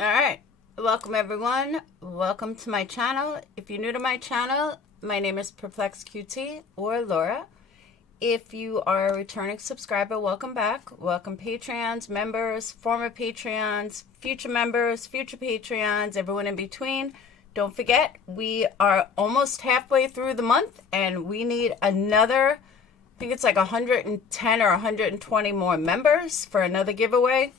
All right. Welcome, everyone. Welcome to my channel. If you're new to my channel, my name is PURPLEXEDQT or Laura. If you are a returning subscriber, welcome back. Welcome, Patreons, members, former Patreons, future members, future Patreons, everyone in between. Don't forget, we are almost halfway through the month, and we need another, I think it's like 110 or 120 more members for another giveaway.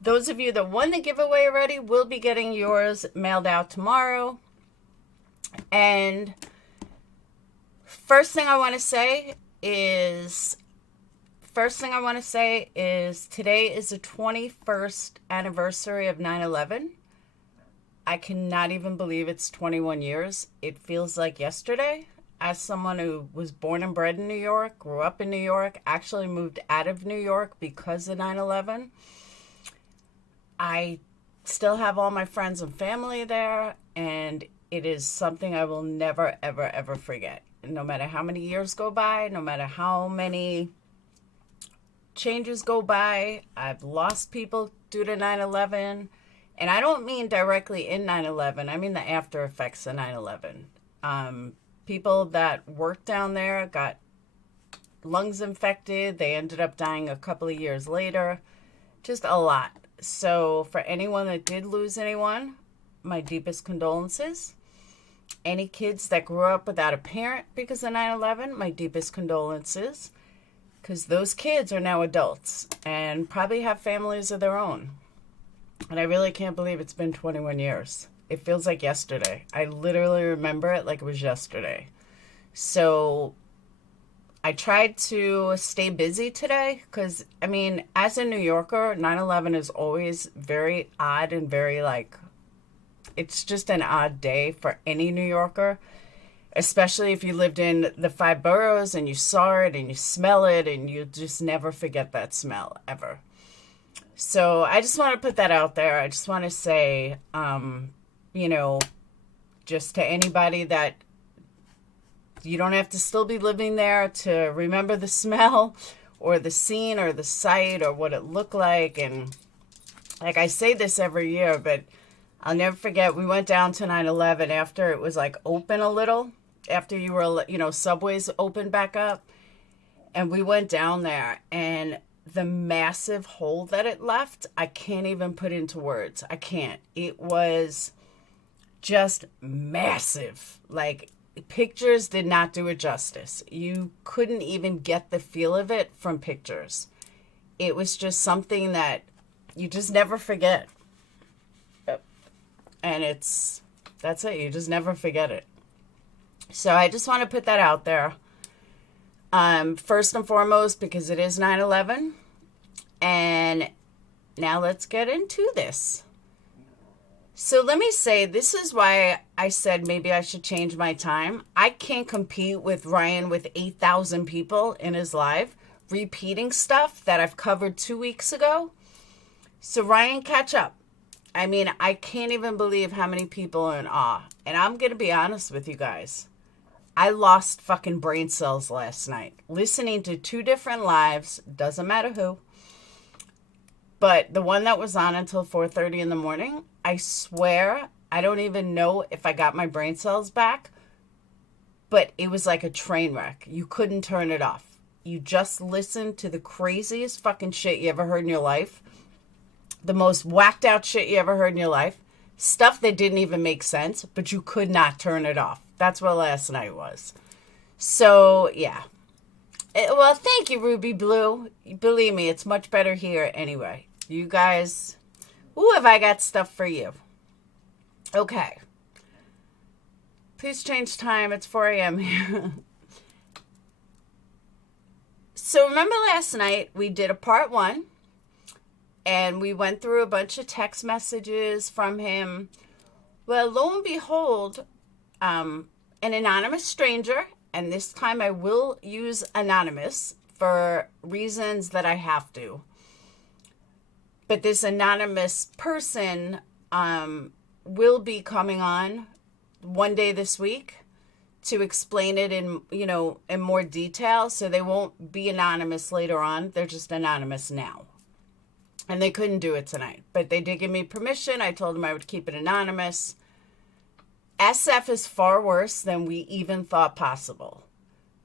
Those of you that won the giveaway already will be getting yours mailed out tomorrow. And first thing I want to say is today is the 21st anniversary of 9/11. I cannot even believe it's 21 years. It feels like yesterday. As someone who was born and bred in New York, grew up in New York, actually moved out of New York because of 9/11. I still have all my friends and family there, and it is something I will never, ever, ever forget. No matter how many years go by, no matter how many changes go by, I've lost people due to 9/11. And I don't mean directly in 9/11. I mean the after effects of 9/11. People that worked down there got lungs infected. They ended up dying a couple of years later. Just a lot. So for anyone that did lose anyone, my deepest condolences. Any kids that grew up without a parent because of 9/11, my deepest condolences. Because those kids are now adults and probably have families of their own. And I really can't believe it's been 21 years. It feels like yesterday. I literally remember it like it was yesterday. So I tried to stay busy today because, I mean, as a New Yorker, 9/11 is always very odd and very it's just an odd day for any New Yorker, especially if you lived in the 5 boroughs and you saw it and you smell it and you just never forget that smell ever. So I just want to put that out there. I just want to say, just to anybody that you don't have to still be living there to remember the smell or the scene or the sight or what it looked like. And like I say this every year, but I'll never forget, we went down to 9/11 after it was open a little, after you were, subways opened back up. And we went down there, and the massive hole that it left, I can't even put into words. I can't. It was just massive. Pictures did not do it justice. You couldn't even get the feel of it from pictures. It was just something that you just never forget. And that's it. You just never forget it. So I just want to put that out there. First and foremost, because it is 9/11. And now let's get into this. So let me say, this is why I said maybe I should change my time. I can't compete with Ryan with 8,000 people in his live, repeating stuff that I've covered 2 weeks ago. So Ryan, catch up. I mean, I can't even believe how many people are in awe. And I'm going to be honest with you guys. I lost fucking brain cells last night. Listening to 2 different lives, doesn't matter who. But the one that was on until 4:30 in the morning, I swear, I don't even know if I got my brain cells back. But it was like a train wreck. You couldn't turn it off. You just listened to the craziest fucking shit you ever heard in your life. The most whacked out shit you ever heard in your life. Stuff that didn't even make sense, but you could not turn it off. That's what last night was. So, yeah. Well, thank you, Ruby Blue. Believe me, it's much better here anyway. You guys, ooh, have I got stuff for you. Okay. Please change time. It's 4 a.m. here. So remember last night we did a part 1. And we went through a bunch of text messages from him. Well, lo and behold, an anonymous stranger, and this time I will use anonymous for reasons that I have to. But this anonymous person will be coming on one day this week to explain it in more detail. So they won't be anonymous later on. They're just anonymous now. And they couldn't do it tonight. But they did give me permission. I told them I would keep it anonymous. SF is far worse than we even thought possible.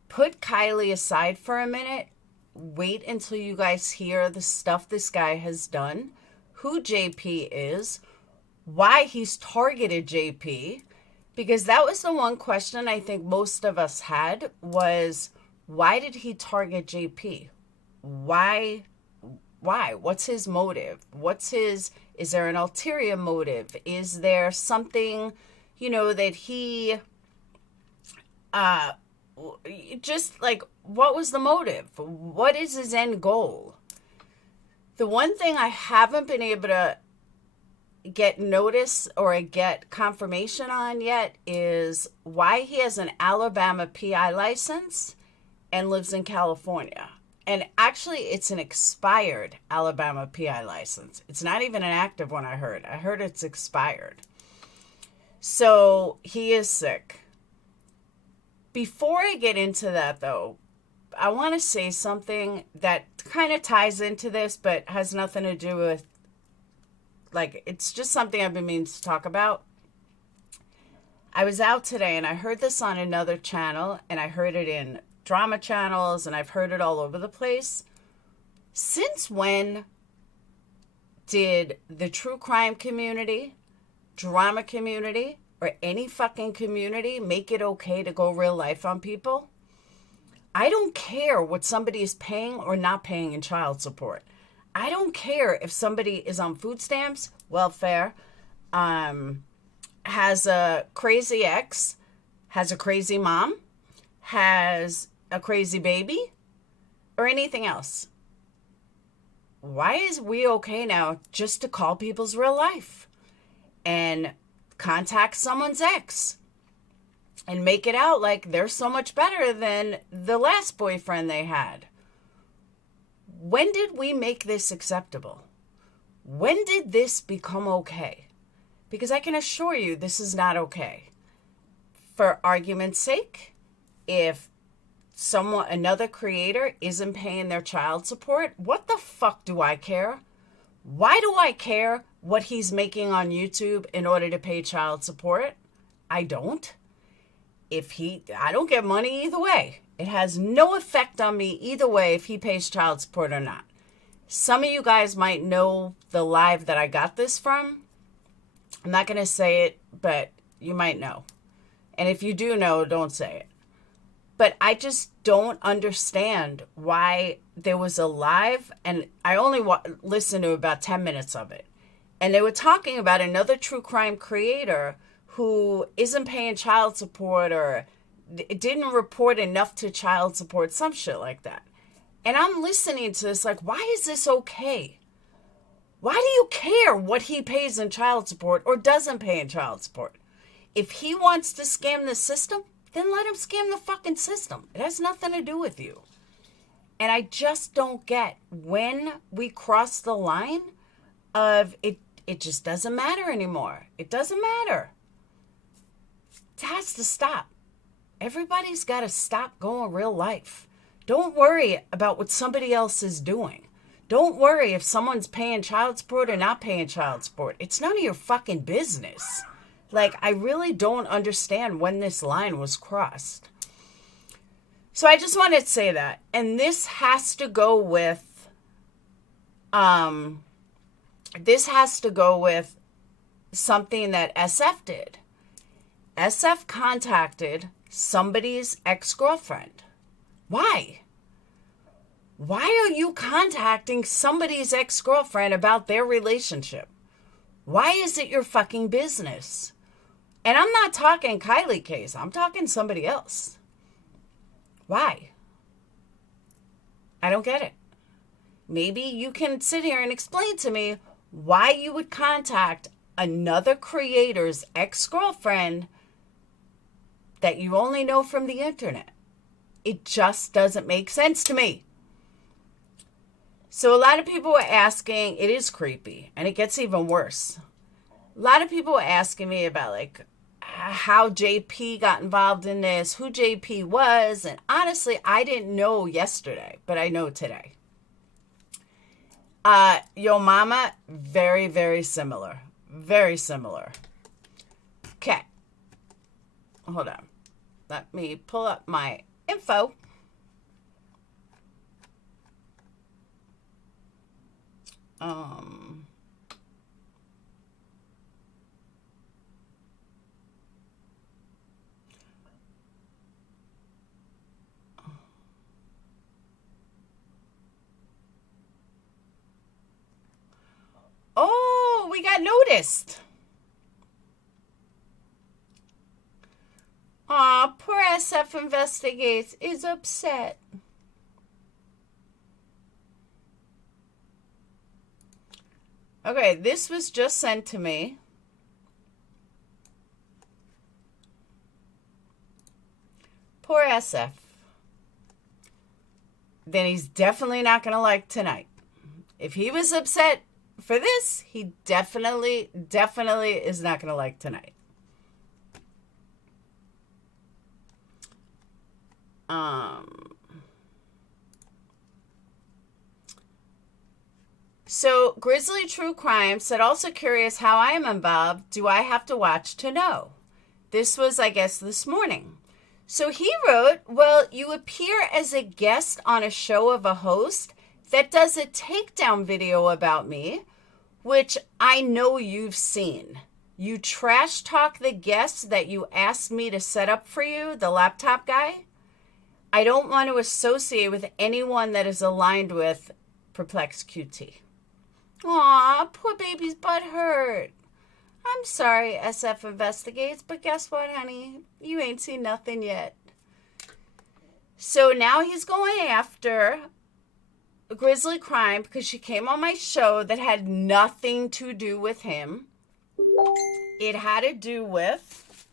Put Kylie aside for a minute. Wait until you guys hear the stuff this guy has done, who JP is, why he's targeted JP, because that was the one question I think most of us had was, why did he target JP? Why? What's his motive? Is there an ulterior motive? Is there something, that he, just like, what was the motive? What is his end goal? The one thing I haven't been able to get notice or get confirmation on yet is why he has an Alabama PI license and lives in California. And actually, it's an expired Alabama PI license. It's not even an active one, I heard. I heard it's expired. So he is sick. Before I get into that, though, I want to say something that kind of ties into this, but has nothing to do with, it's just something I've been meaning to talk about. I was out today, and I heard this on another channel, and I heard it in drama channels, and I've heard it all over the place. Since when did the true crime community, drama community, or any fucking community make it okay to go real life on people? I don't care what somebody is paying or not paying in child support. I don't care if somebody is on food stamps, welfare, has a crazy ex, has a crazy mom, has a crazy baby, or anything else. Why is we okay now just to call people's real life and contact someone's ex and make it out like they're so much better than the last boyfriend they had? When did we make this acceptable? When did this become okay? Because I can assure you this is not okay. For argument's sake, if another creator isn't paying their child support, what the fuck do I care? Why do I care what he's making on YouTube in order to pay child support? I don't. I don't get money either way. It has no effect on me either way if he pays child support or not. Some of you guys might know the live that I got this from. I'm not going to say it, but you might know. And if you do know, don't say it. But I just don't understand why there was a live, and I only listened to about 10 minutes of it. And they were talking about another true crime creator who isn't paying child support or didn't report enough to child support, some shit like that. And I'm listening to this like, why is this okay? Why do you care what he pays in child support or doesn't pay in child support? If he wants to scam the system, then let him scam the fucking system. It has nothing to do with you. And I just don't get when we cross the line of it just doesn't matter anymore. It doesn't matter. It has to stop. Everybody's got to stop going real life. Don't worry about what somebody else is doing. Don't worry if someone's paying child support or not paying child support. It's none of your fucking business. I really don't understand when this line was crossed. So I just wanted to say that. And this has to go with, something that SF did. SF contacted somebody's ex-girlfriend. Why? Why are you contacting somebody's ex-girlfriend about their relationship? Why is it your fucking business? And I'm not talking Kylie case. I'm talking somebody else. Why? I don't get it. Maybe you can sit here and explain to me why you would contact another creator's ex-girlfriend that you only know from the internet. It just doesn't make sense to me. So a lot of people were asking, it is creepy, and it gets even worse. A lot of people were asking me about how JP got involved in this, who JP was, and honestly, I didn't know yesterday, but I know today. Yo mama, very, very similar. Very similar. Okay. Hold on. Let me pull up my info. Oh, we got noticed. Aw, poor SF Investigates is upset. Okay, this was just sent to me. Poor SF. Then he's definitely not going to like tonight. If he was upset for this, he definitely is not going to like tonight. So Grizzly True Crime said, also curious how I am involved. Do I have to watch to know? This was, I guess, this morning. So he wrote, well, you appear as a guest on a show of a host that does a takedown video about me, which I know you've seen. You trash talk the guest that you asked me to set up for you, the laptop guy. I don't want to associate with anyone that is aligned with PURPLEXEDQT. Aw, poor baby's butt hurt. I'm sorry, SF Investigates, but guess what, honey? You ain't seen nothing yet. So now he's going after Grizzly Crime because she came on my show that had nothing to do with him. It had to do with...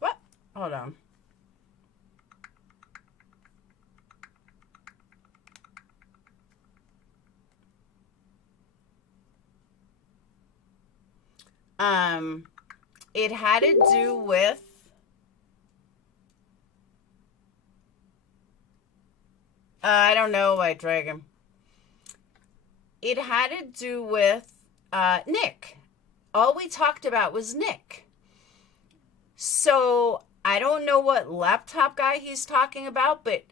What? Hold on. It had to do with I don't know, White Dragon. It had to do with Nick. All we talked about was Nick. So I don't know what laptop guy he's talking about, but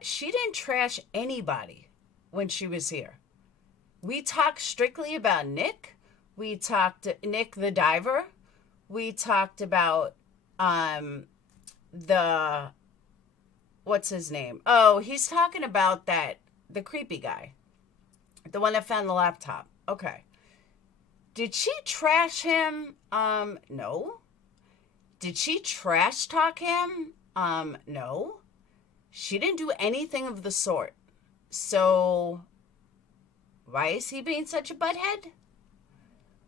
she didn't trash anybody when she was here. We talked strictly about Nick. We talked Nick the diver. We talked about what's his name? Oh, he's talking about the creepy guy. The one that found the laptop. Okay. Did she trash him? No. Did she trash talk him? No. She didn't do anything of the sort. So why is he being such a butthead?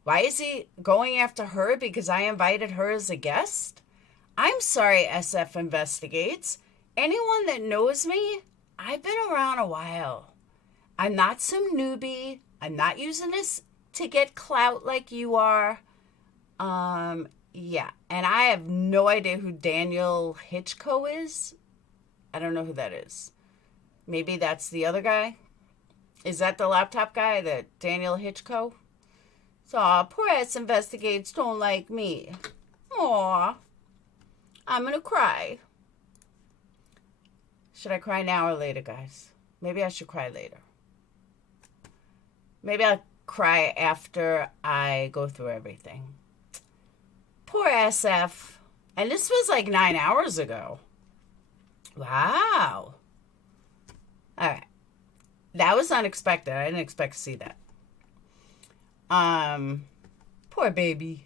Why is he going after her because I invited her as a guest? I'm sorry, SF Investigates. Anyone that knows me, I've been around a while. I'm not some newbie. I'm not using this to get clout like you are. Yeah. And I have no idea who Daniel Hitchco is. I don't know who that is. Maybe that's the other guy. Is that the laptop guy, the Daniel Hitchco? So, poor ass Investigates don't like me. Aw. I'm gonna cry. Should I cry now or later, guys? Maybe I should cry later. Maybe I'll cry after I go through everything. Poor SF. And this was like 9 hours ago. Wow. All right. That was unexpected. I didn't expect to see that. Poor baby.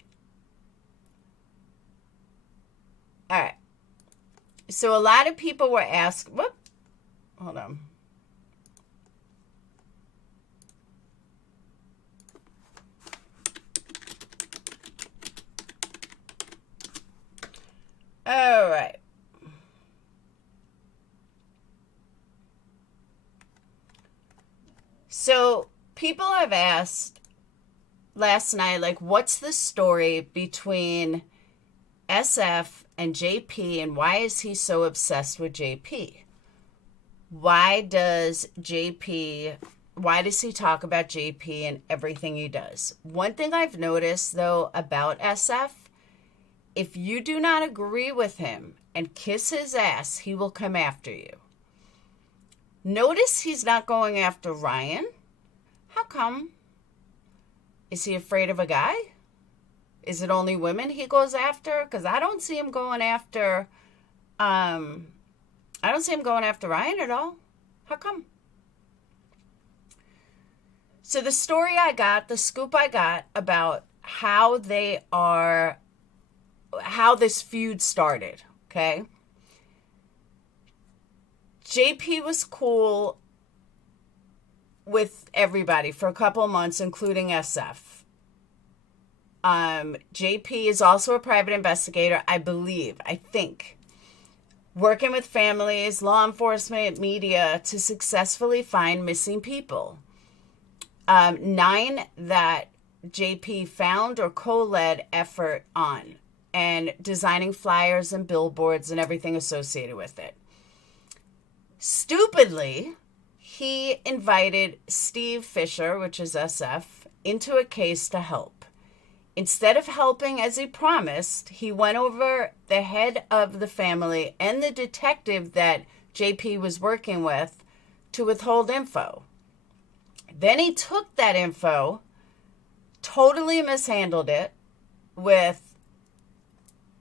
All right. So a lot of people were asked, whoop, hold on. All right. So people have asked last night, like, what's the story between SF and JP, and why is he so obsessed with JP? Why does JP Why does he talk about JP and everything he does? One thing I've noticed, though, about SF, if you do not agree with him and kiss his ass, he will come after you. Notice he's not going after Ryan. How come? Is he afraid of a guy? Is it only women he goes after? Because I don't see him going after, Ryan at all. How come? So the story I got, the scoop I got about how this feud started, okay? JP was cool with everybody for a couple of months, including SF. JP is also a private investigator, I think, working with families, law enforcement, media to successfully find missing people. 9 that JP found or co-led effort on, and designing flyers and billboards and everything associated with it. Stupidly, he invited Steve Fisher, which is SF, into a case to help. Instead of helping as he promised, he went over the head of the family and the detective that JP was working with to withhold info. Then he took that info, totally mishandled it with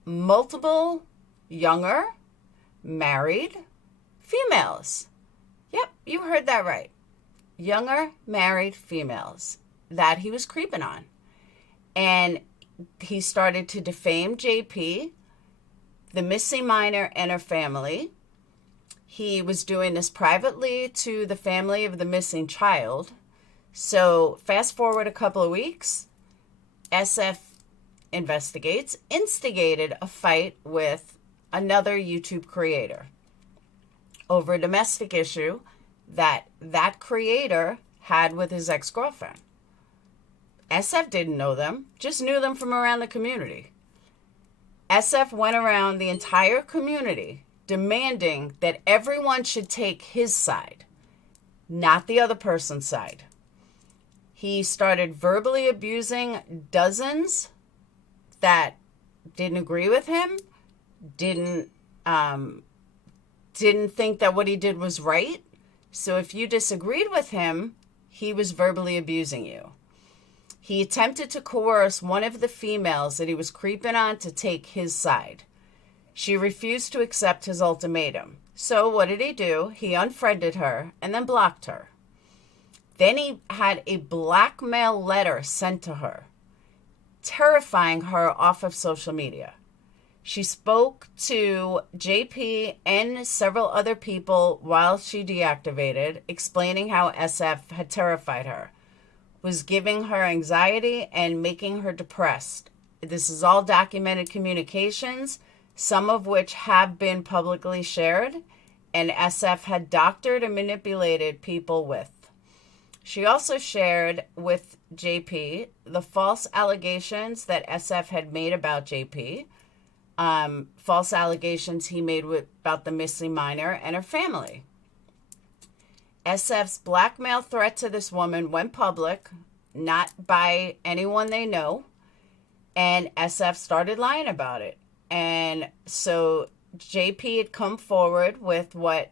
multiple younger, married females. Yep, you heard that right. Younger, married females that he was creeping on. And he started to defame JP, the missing minor, and her family. He was doing this privately to the family of the missing child. So fast forward a couple of weeks, SF instigated a fight with another YouTube creator over a domestic issue that creator had with his ex-girlfriend. SF didn't know them, just knew them from around the community. SF went around the entire community demanding that everyone should take his side, not the other person's side. He started verbally abusing dozens that didn't agree with him, didn't think that what he did was right. So if you disagreed with him, he was verbally abusing you. He attempted to coerce one of the females that he was creeping on to take his side. She refused to accept his ultimatum. So what did he do? He unfriended her and then blocked her. Then he had a blackmail letter sent to her, terrifying her off of social media. She spoke to JP and several other people while she deactivated, explaining how SF had terrified her, was giving her anxiety and making her depressed. This is all documented communications, some of which have been publicly shared, and SF had doctored and manipulated people with. She also shared with JP the false allegations that SF had made about JP, false allegations he made about the missing minor and her family. SF's blackmail threat to this woman went public, not by anyone they know, and SF started lying about it. And so JP had come forward with what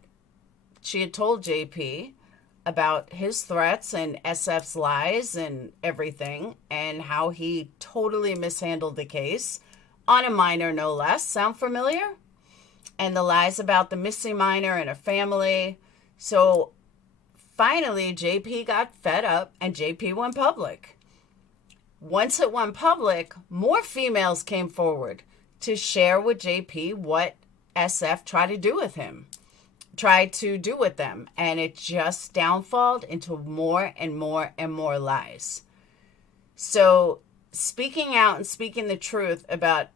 she had told JP about his threats and SF's lies and everything, and how he totally mishandled the case on a minor, no less. Sound familiar? And the lies about the missing minor and her family. So finally, JP got fed up and JP went public. Once it went public, more females came forward to share with JP what SF tried to do with them. And it just downfalled into more and more and more lies. So speaking out and speaking the truth about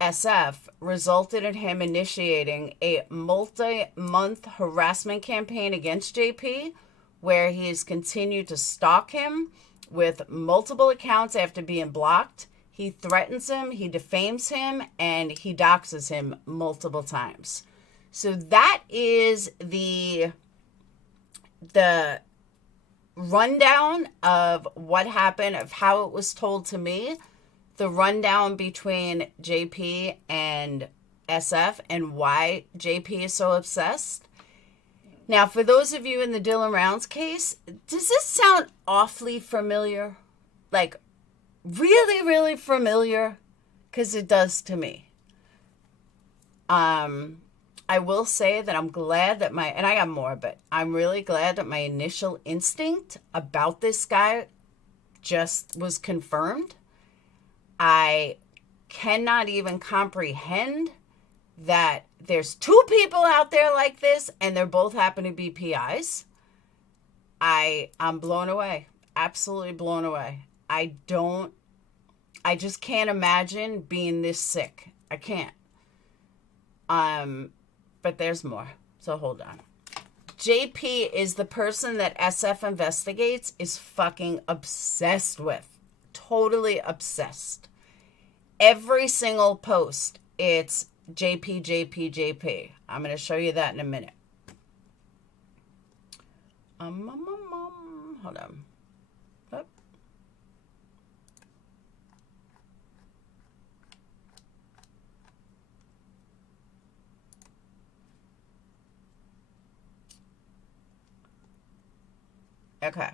SF resulted in him initiating a multi-month harassment campaign against JP, where he has continued to stalk him with multiple accounts after being blocked. He threatens him, he defames him, and he doxes him multiple times. So that is the rundown of what happened, of how it was told to me, the rundown between JP and SF and why JP is so obsessed. Now, for those of you in the Dylan Rounds case, does this sound awfully familiar? Like, really, really familiar? Because it does to me. I will say that I'm glad that and I got more, but I'm really glad that my initial instinct about this guy just was confirmed. I cannot even comprehend that there's two people out there like this and they're both happen to be PIs. I'm blown away. Absolutely blown away. I just can't imagine being this sick. I can't. But there's more. So hold on. JP is the person that SF investigates is fucking obsessed with. Totally obsessed. Every single post, it's JP, JP, JP. I'm going to show you that in a minute. Hold on. Oh. Okay.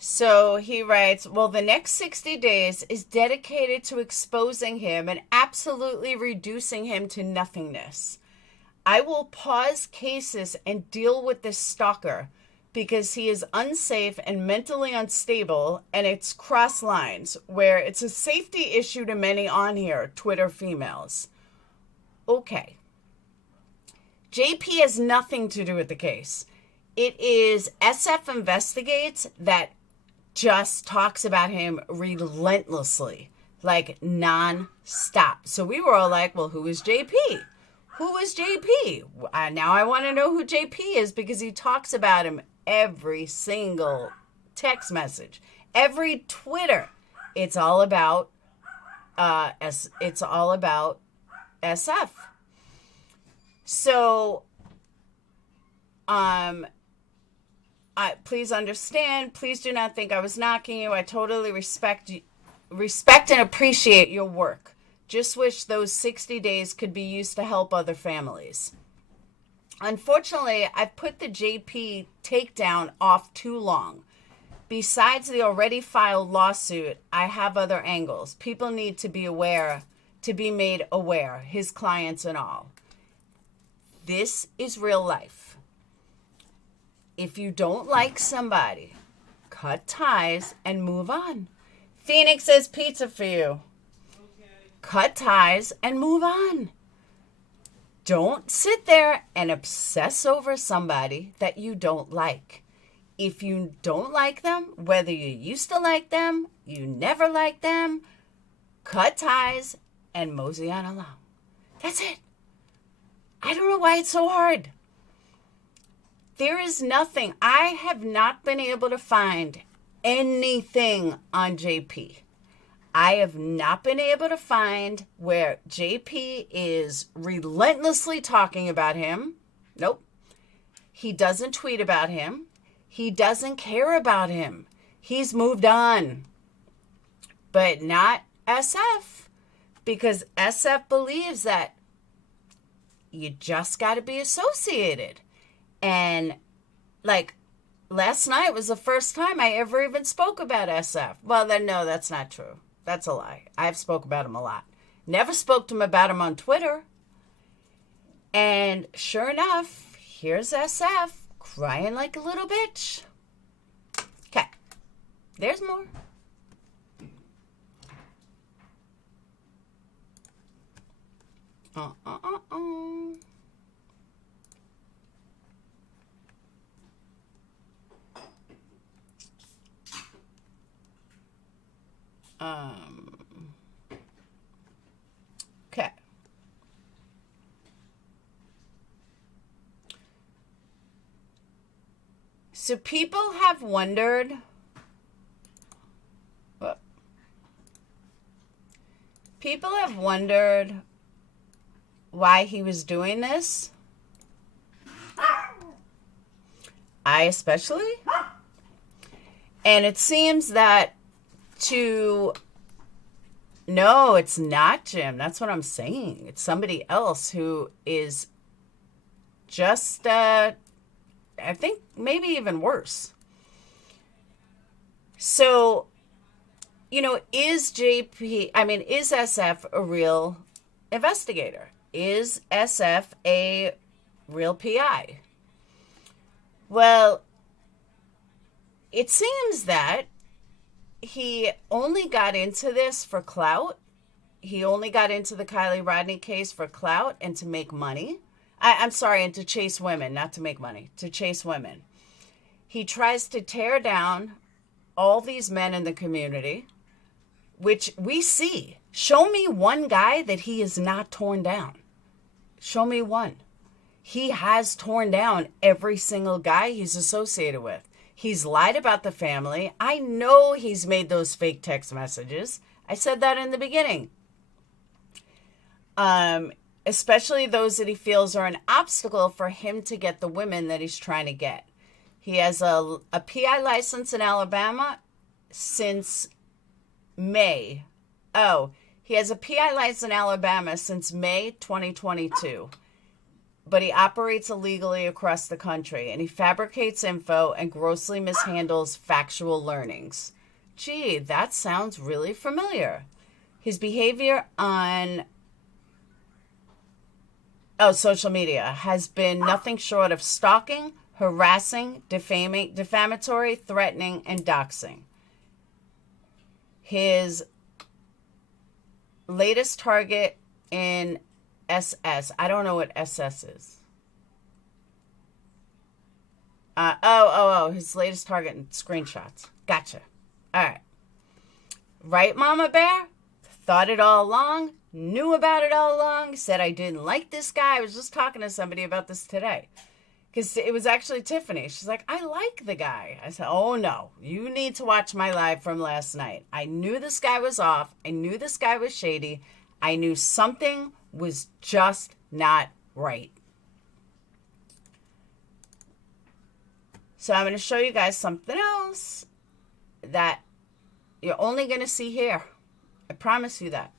So he writes, well, the next 60 days is dedicated to exposing him and absolutely reducing him to nothingness. I will pause cases and deal with this stalker because he is unsafe and mentally unstable, and it's cross lines where it's a safety issue to many on here, Twitter females. Okay. JP has nothing to do with the case. It is SF Investigates that just talks about him relentlessly, like non-stop. So we were all like, well, who is JP? Who is JP? Now I want to know who JP is because he talks about him every single text message, every Twitter. It's all about it's all about SF. So please understand, please do not think I was knocking you. I totally respect and appreciate your work. Just wish those 60 days could be used to help other families. Unfortunately, I've put the JP takedown off too long. Besides the already filed lawsuit, I have other angles. People need to be made aware, his clients and all. This is real life. If you don't like somebody, cut ties and move on. Phoenix says pizza for you. Okay. Cut ties and move on. Don't sit there and obsess over somebody that you don't like. If you don't like them, whether you used to like them, you never liked them, cut ties and mosey on along. That's it. I don't know why it's so hard. There is nothing. I have not been able to find anything on JP. I have not been able to find where JP is relentlessly talking about him. Nope. He doesn't tweet about him. He doesn't care about him. He's moved on. But not SF. Because SF believes that you just got to be associated. And like last night was the first time I ever even spoke about SF. Well, then no, that's not true. That's a lie. I've spoke about him a lot. Never spoke to him about him on Twitter. And sure enough, here's SF crying like a little bitch. Okay. There's more. Okay. So people have wondered, why he was doing this. I especially. And it seems that no, it's not Jim. That's what I'm saying. It's somebody else who is just, I think maybe even worse. So, is SF a real investigator? Is SF a real PI? Well, it seems that he only got into this for clout. He only got into the Kylie Rodney case for clout and to make money. I'm sorry, and to chase women, not to make money, to chase women. He tries to tear down all these men in the community, which we see. Show me one guy that he has not torn down. Show me one. He has torn down every single guy he's associated with. He's lied about the family. I know he's made those fake text messages. I said that in the beginning. Especially those that he feels are an obstacle for him to get the women that he's trying to get. He has a PI license in Alabama since May. Oh, he has a PI license in Alabama since May 2022. But he operates illegally across the country, and he fabricates info and grossly mishandles factual learnings. Gee, that sounds really familiar. His behavior on social media has been nothing short of stalking, harassing, defaming, defamatory, threatening, and doxing. His latest target in SS. I don't know what SS is. His latest target in screenshots. Gotcha. All right. Right, Mama Bear? Thought it all along. Knew about it all along. Said I didn't like this guy. I was just talking to somebody about this today. Because it was actually Tiffany. She's like, I like the guy. I said, oh no. You need to watch my live from last night. I knew this guy was off. I knew this guy was shady. I knew something was just not right. So I'm going to show you guys something else that you're only going to see here. I promise you that.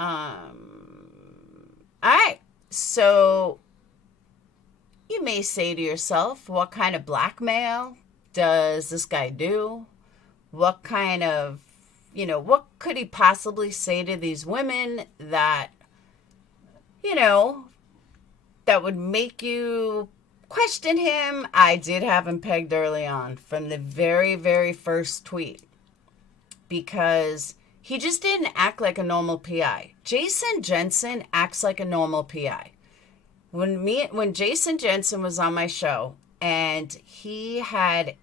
All right. So you may say to yourself, what kind of blackmail does this guy do? What kind of, what could he possibly say to these women that, that would make you question him? I did have him pegged early on from the very, very first tweet because he just didn't act like a normal PI. Jason Jensen acts like a normal PI. When Jason Jensen was on my show and he had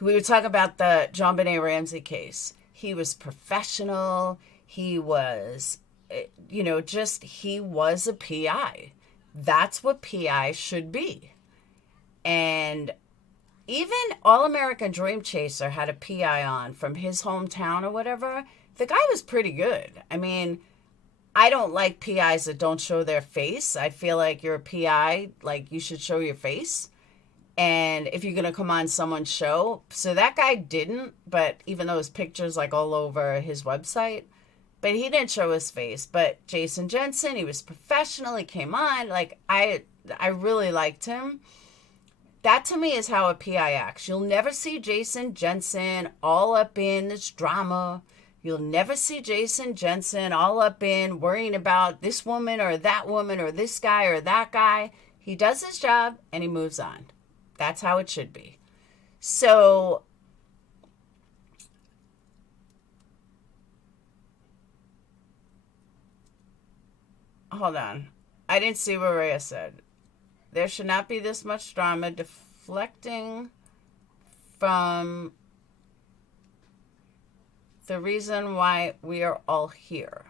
we would talk about the John Benet Ramsey case. He was professional. He was, he was a PI. That's what PI should be. And even All American Dream Chaser had a PI on from his hometown or whatever. The guy was pretty good. I mean, I don't like PIs that don't show their face. I feel like you're a PI, like you should show your face. And if you're going to come on someone's show. So that guy didn't, but even though his picture's like all over his website, but he didn't show his face. But Jason Jensen, he was professional. He came on. Like, I really liked him. That to me is how a PI acts. You'll never see Jason Jensen all up in this drama. You'll never see Jason Jensen all up in worrying about this woman or this guy or that guy. He does his job and he moves on. That's how it should be. So, hold on. I didn't see what Rhea said. There should not be this much drama deflecting from the reason why we are all here.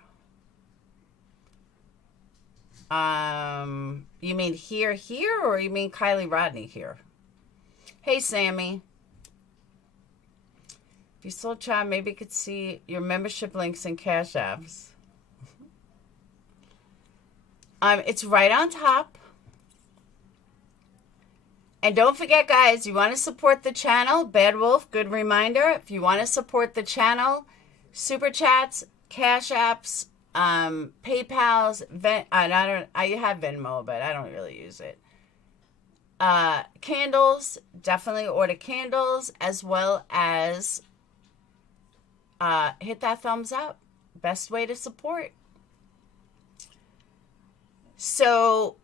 You mean here, or you mean Kylie Rodney here? Hey, Sammy. If you still chat, maybe you could see your membership links and cash apps. It's right on top. And don't forget, guys, you want to support the channel, Bad Wolf, good reminder. If you want to support the channel, super chats, cash apps, PayPal's, I have Venmo, but I don't really use it. Candles, definitely order candles, as well as hit that thumbs up. Best way to support. So,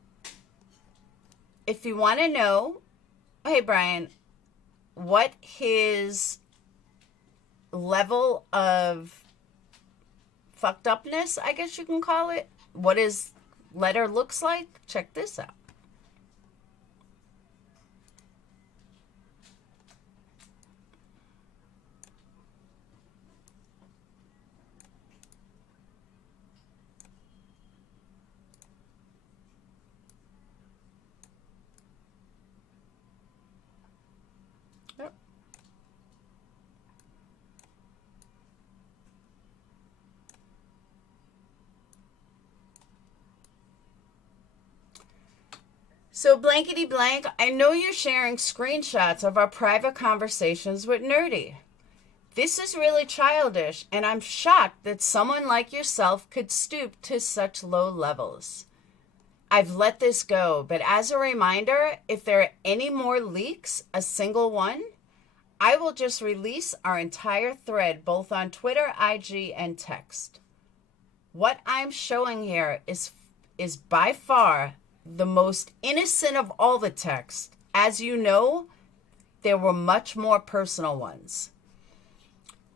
if you want to know, hey, Brian, what his level of fucked upness, I guess you can call it, what his letter looks like, check this out. So blankety blank, I know you're sharing screenshots of our private conversations with Nerdy. This is really childish, and I'm shocked that someone like yourself could stoop to such low levels. I've let this go, but as a reminder, if there are any more leaks, a single one, I will just release our entire thread both on Twitter, IG, and text. What I'm showing here is by far the most innocent of all the texts. As you know, there were much more personal ones.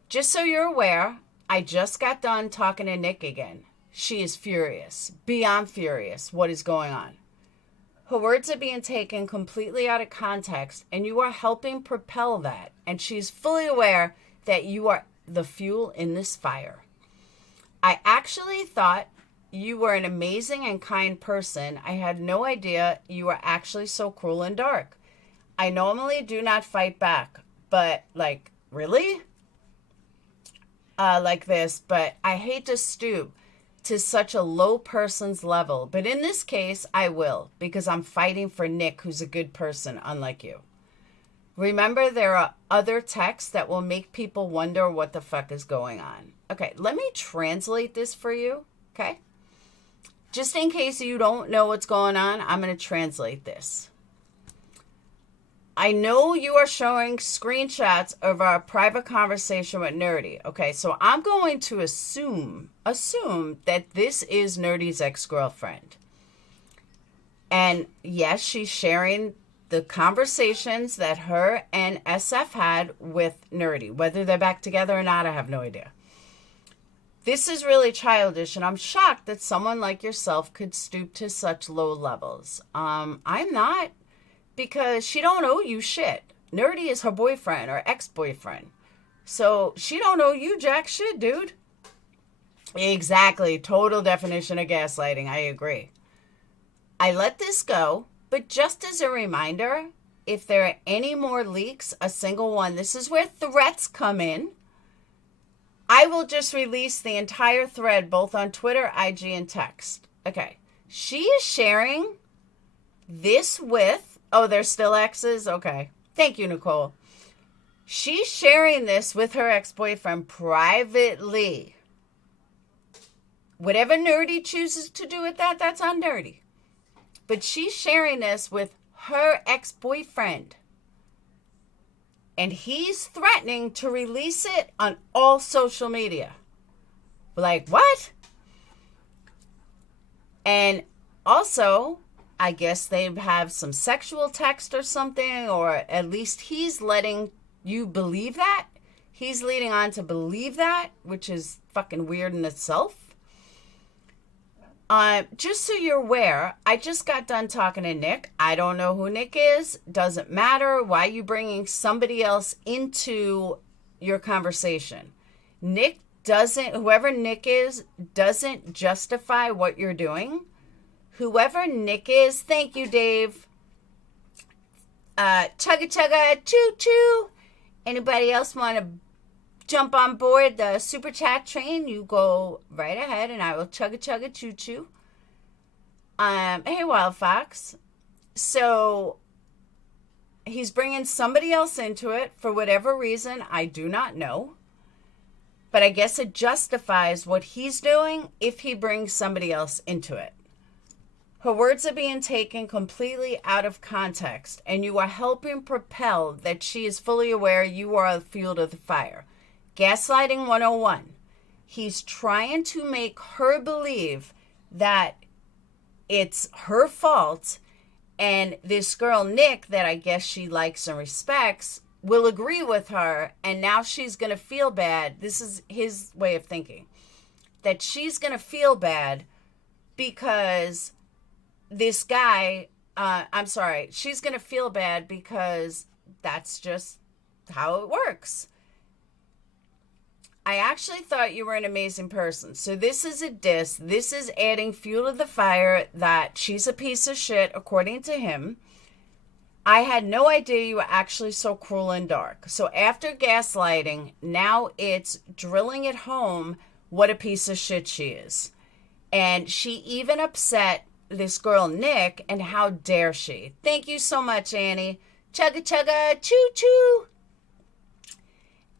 Just so you're aware, I just got done talking to Nick again. She is furious, beyond furious. What is going on? Her words are being taken completely out of context, and you are helping propel that. And she's fully aware that you are the fuel in this fire. I actually thought you were an amazing and kind person. I had no idea you were actually so cruel and dark. I normally do not fight back, but like, really? Like this, but I hate to stoop to such a low person's level. But in this case, I will, because I'm fighting for Nick, who's a good person, unlike you. Remember, there are other texts that will make people wonder what the fuck is going on. Okay, let me translate this for you, okay? Just in case you don't know what's going on, I'm going to translate this. I know you are showing screenshots of our private conversation with Nerdy. Okay, so I'm going to assume that this is Nerdy's ex-girlfriend. And yes, she's sharing the conversations that her and SF had with Nerdy. Whether they're back together or not, I have no idea. This is really childish, and I'm shocked that someone like yourself could stoop to such low levels. I'm not, because she don't owe you shit. Nerdy is her boyfriend or ex-boyfriend. So she don't owe you jack shit, dude. Exactly. Total definition of gaslighting. I agree. I let this go, but just as a reminder, if there are any more leaks, a single one, this is where threats come in. I will just release the entire thread, both on Twitter, IG, and text. Okay. She is sharing this with, oh, they're still exes? Okay. Thank you, Nicole. She's sharing this with her ex-boyfriend privately. Whatever Nerdy chooses to do with that, that's on Nerdy. But she's sharing this with her ex-boyfriend. And he's threatening to release it on all social media. Like, what? And also, I guess they have some sexual text or something, or at least he's letting you believe that. He's leading on to believe that, which is fucking weird in itself. Just so you're aware, I just got done talking to Nick. I don't know who Nick is. Doesn't matter. Why are you bringing somebody else into your conversation? Whoever Nick is, doesn't justify what you're doing. whoever Nick is, thank you, Dave. Chugga chugga, choo choo. Anybody else want to jump on board the super chat train? You go right ahead and I will chugga chugga, choo choo. Hey, Wild Fox. So he's bringing somebody else into it for whatever reason. I do not know. But I guess it justifies what he's doing if he brings somebody else into it. Her words are being taken completely out of context, and you are helping propel that she is fully aware you are the fuel of the fire. Gaslighting 101. He's trying to make her believe that it's her fault, and this girl, Nick, that I guess she likes and respects, will agree with her, and now she's going to feel bad. This is his way of thinking. That she's going to feel bad because this guy, she's going to feel bad because that's just how it works. I actually thought you were an amazing person. So this is a diss. This is adding fuel to the fire that she's a piece of shit, according to him. I had no idea you were actually so cruel and dark. So after gaslighting, now it's drilling it home what a piece of shit she is. And she even upset this girl, Nick, and how dare she. Thank you so much, Annie. Chugga chugga, choo choo.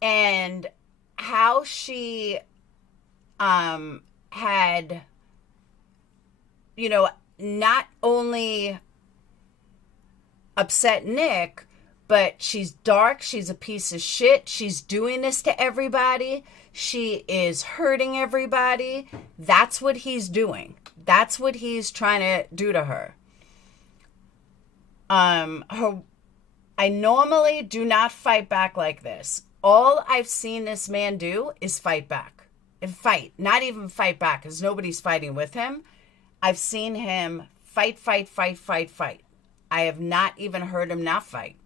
And how she had, not only upset Nick, but she's dark, she's a piece of shit, she's doing this to everybody, she is hurting everybody. That's what he's doing. That's what he's trying to do to her. I normally do not fight back like this. All I've seen this man do is fight back. And fight. Not even fight back, because nobody's fighting with him. I've seen him fight. I have not even heard him not fight.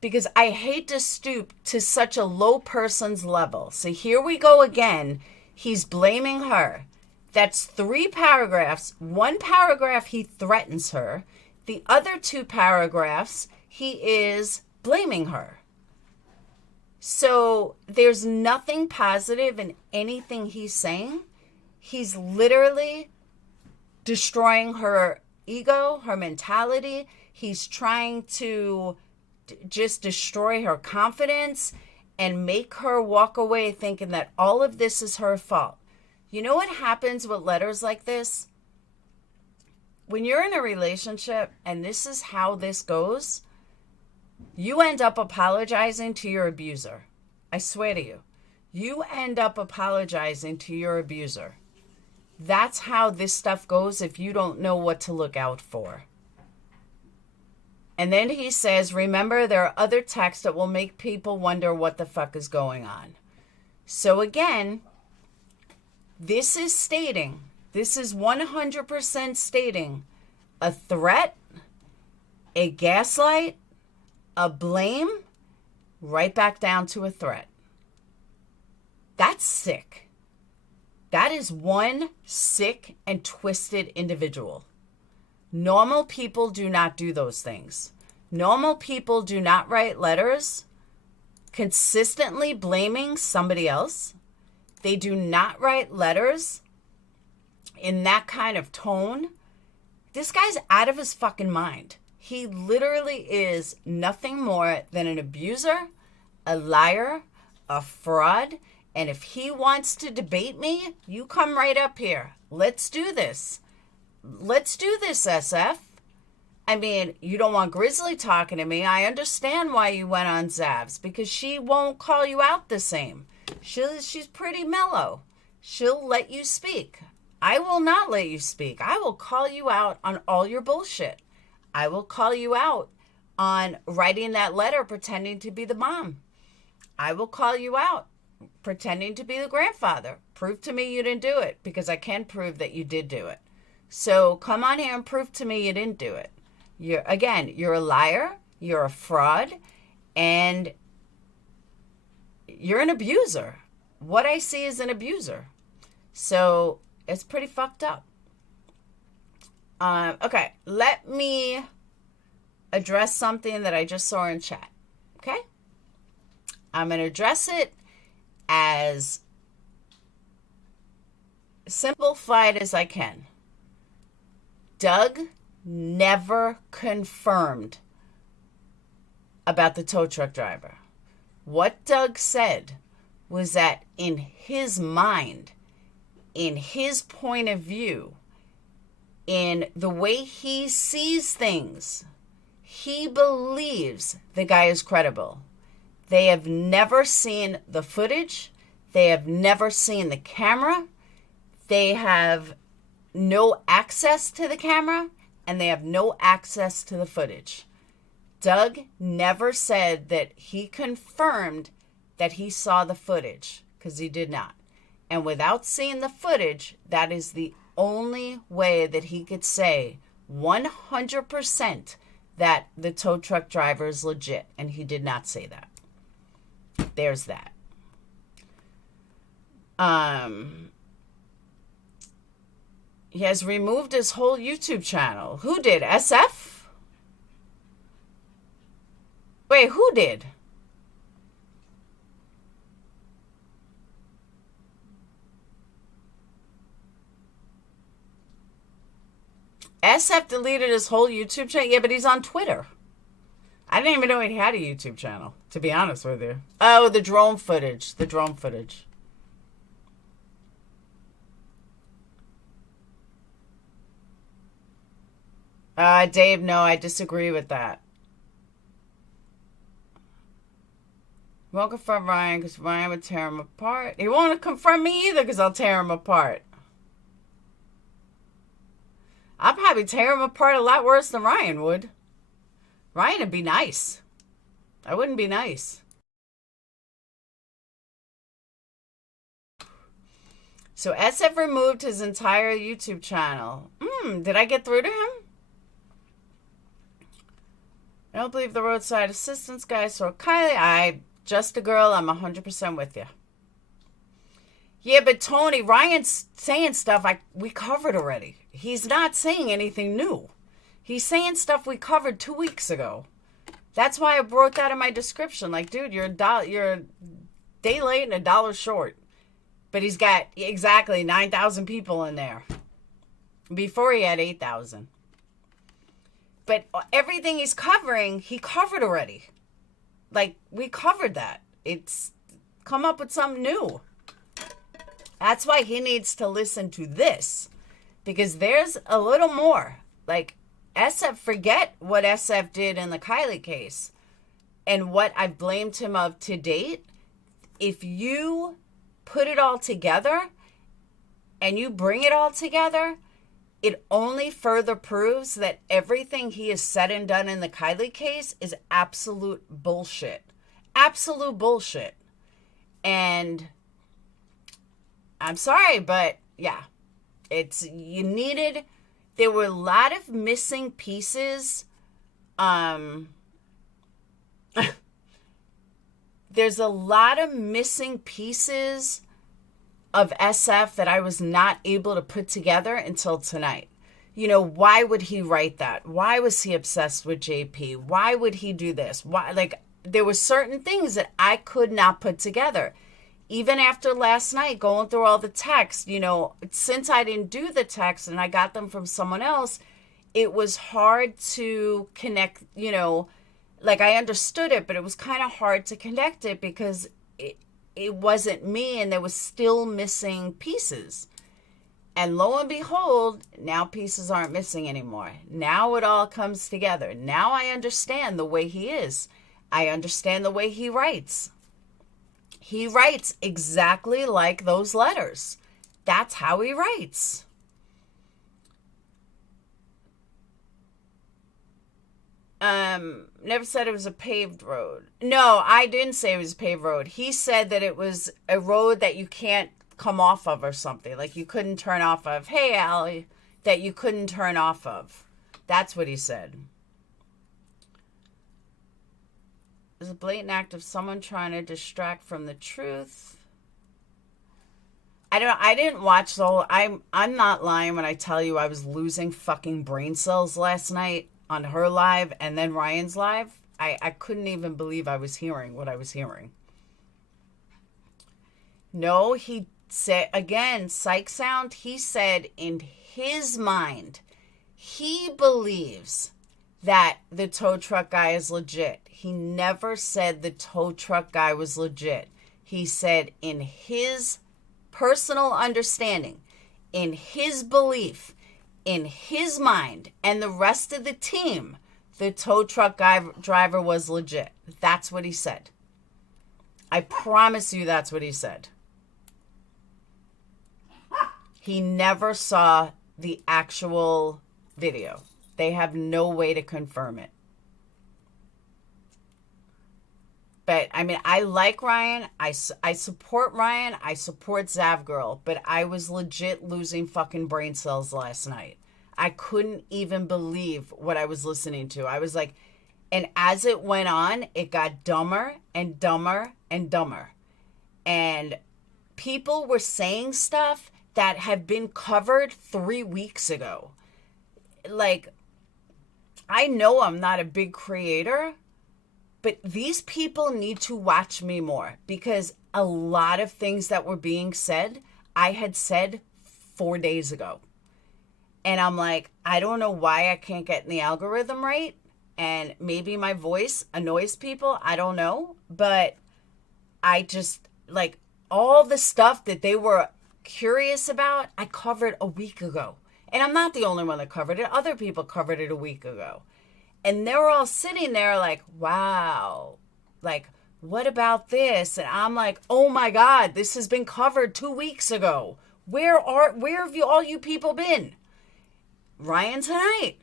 Because I hate to stoop to such a low person's level. So here we go again. He's blaming her. That's 3 paragraphs. 1 paragraph he threatens her. The other 2 paragraphs he is blaming her. So there's nothing positive in anything he's saying. He's literally destroying her ego, her mentality. He's trying to just destroy her confidence and make her walk away thinking that all of this is her fault. You know what happens with letters like this? When you're in a relationship and this is how this goes, you end up apologizing to your abuser. I swear to you. You end up apologizing to your abuser. That's how this stuff goes if you don't know what to look out for. And then he says, remember, there are other texts that will make people wonder what the fuck is going on. So again, this is 100% stating a threat, a gaslight, a blame, right back down to a threat. That's sick. That is one sick and twisted individual. Normal people do not do those things. Normal people do not write letters consistently blaming somebody else. They do not write letters in that kind of tone. This guy's out of his fucking mind. He literally is nothing more than an abuser, a liar, a fraud. And if he wants to debate me, you come right up here. Let's do this. Let's do this, SF. I mean, you don't want Grizzly talking to me. I understand why you went on Zavs, because she won't call you out the same. She's pretty mellow. She'll let you speak. I will not let you speak. I will call you out on all your bullshit. I will call you out on writing that letter pretending to be the mom. I will call you out pretending to be the grandfather. Prove to me you didn't do it, because I can prove that you did do it. So come on here and prove to me you didn't do it. You're a liar, you're a fraud, and you're an abuser. What I see is an abuser. So it's pretty fucked up. Okay, let me address something that I just saw in chat. Okay? I'm going to address it as simplified as I can. Doug never confirmed about the tow truck driver. What Doug said was that in his mind, in his point of view, in the way he sees things, he believes the guy is credible. They have never seen the footage. They have never seen the camera. They have no access to the camera, and they have no access to the footage. Doug never said that he confirmed that he saw the footage, because he did not. And without seeing the footage, that is the only way that he could say 100% that the tow truck driver is legit, and he did not say that. There's that. He has removed his whole YouTube channel. Who did? SF? Wait, who did? SF deleted his whole YouTube channel? Yeah, but he's on Twitter. I didn't even know he had a YouTube channel, to be honest with you. Oh, the drone footage. The drone footage. Dave, no, I disagree with that. He won't confront Ryan because Ryan would tear him apart. He won't confront me either because I'll tear him apart. I'll probably tear him apart a lot worse than Ryan would. Ryan would be nice. I wouldn't be nice. So SF removed his entire YouTube channel. Did I get through to him? I don't believe the roadside assistance guy saw Kylie. Just a girl. I'm 100% with you. Yeah, but Tony, Ryan's saying stuff we covered already. He's not saying anything new. He's saying stuff we covered 2 weeks ago. That's why I wrote that in my description. Like, dude, you're a day late and $1 short. But he's got exactly 9,000 people in there. Before he had 8,000. But everything he's covering, he covered already. Like, we covered that. It's come up with something new. That's why he needs to listen to this. Because there's a little more. Like, SF, forget what SF did in the Kylie case. And what I've blamed him of to date. If you put it all together, and you bring it all together, it only further proves that everything he has said and done in the Kylie case is absolute bullshit. Absolute bullshit. And I'm sorry, but yeah, there were a lot of missing pieces. There's a lot of missing pieces of SF that I was not able to put together until tonight. You know, why would he write that? Why was he obsessed with JP? Why would he do this? Why? Like, there were certain things that I could not put together. Even after last night, going through all the texts, you know, since I didn't do the texts and I got them from someone else, it was hard to connect, you know, like I understood it, but it was kind of hard to connect it because it wasn't me and there was still missing pieces. And lo and behold, now pieces aren't missing anymore. Now it all comes together. Now I understand the way he is. I understand the way he writes. He writes exactly like those letters. That's how he writes. Never said it was a paved road. No, I didn't say it was a paved road. He said that it was a road that you can't come off of or something. Like you couldn't turn off of. Hey, Allie, that you couldn't turn off of. That's what he said. It's a blatant act of someone trying to distract from the truth. I didn't watch the whole. I'm not lying when I tell you I was losing fucking brain cells last night on her live and then Ryan's live. I couldn't even believe I was hearing what I was hearing. No, he said, again, psych sound, he said in his mind, he believes that the tow truck guy is legit. He never said the tow truck guy was legit. He said in his personal understanding, in his belief, in his mind, and the rest of the team, the tow truck guy driver was legit. That's what he said. I promise you that's what he said. He never saw the actual video. They have no way to confirm it. But, I mean, I like Ryan. I support Ryan. I support Zavgirl. But I was legit losing fucking brain cells last night. I couldn't even believe what I was listening to. I was like, and as it went on, it got dumber and dumber and dumber. And people were saying stuff that had been covered 3 weeks ago. Like, I know I'm not a big creator, but these people need to watch me more because a lot of things that were being said, I had said 4 days ago. And I'm like, I don't know why I can't get in the algorithm right. And maybe my voice annoys people. I don't know. But I just, like, all the stuff that they were curious about, I covered a week ago. And I'm not the only one that covered it. Other people covered it a week ago. And they were all sitting there like, wow, like, what about this? And I'm like, oh my God, this has been covered 2 weeks ago. Where have all you people been? Ryan tonight,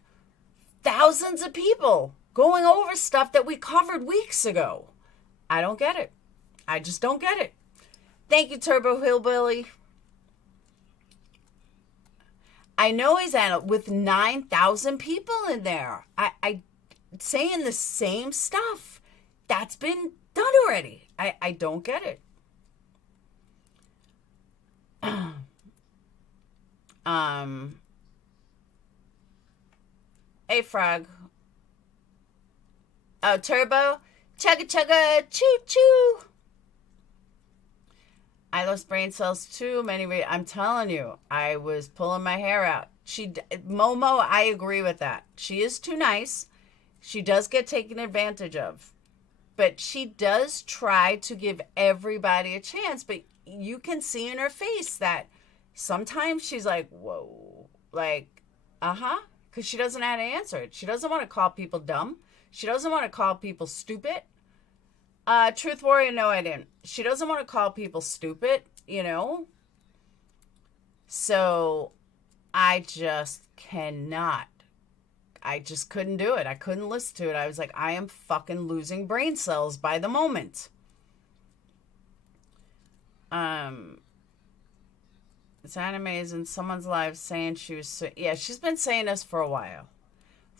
thousands of people going over stuff that we covered weeks ago. I don't get it. I just don't get it. Thank you, Turbo Hillbilly. I know he's with 9,000 people in there. I saying the same stuff that's been done already. I don't get it. Hey, Frog. Oh, Turbo. Chugga chugga choo choo. I lost brain cells too. I'm telling you, I was pulling my hair out. Momo, I agree with that. She is too nice. She does get taken advantage of. But she does try to give everybody a chance. But you can see in her face that sometimes she's like, whoa. Like, because she doesn't know how to answer it. She doesn't want to call people dumb. She doesn't want to call people stupid. Truth Warrior, no, I didn't. She doesn't want to call people stupid, you know? So I just cannot. I just couldn't do it. I couldn't listen to it. I was like, I am fucking losing brain cells by the moment. It's amazing. Someone's live saying she was... Yeah, she's been saying this for a while.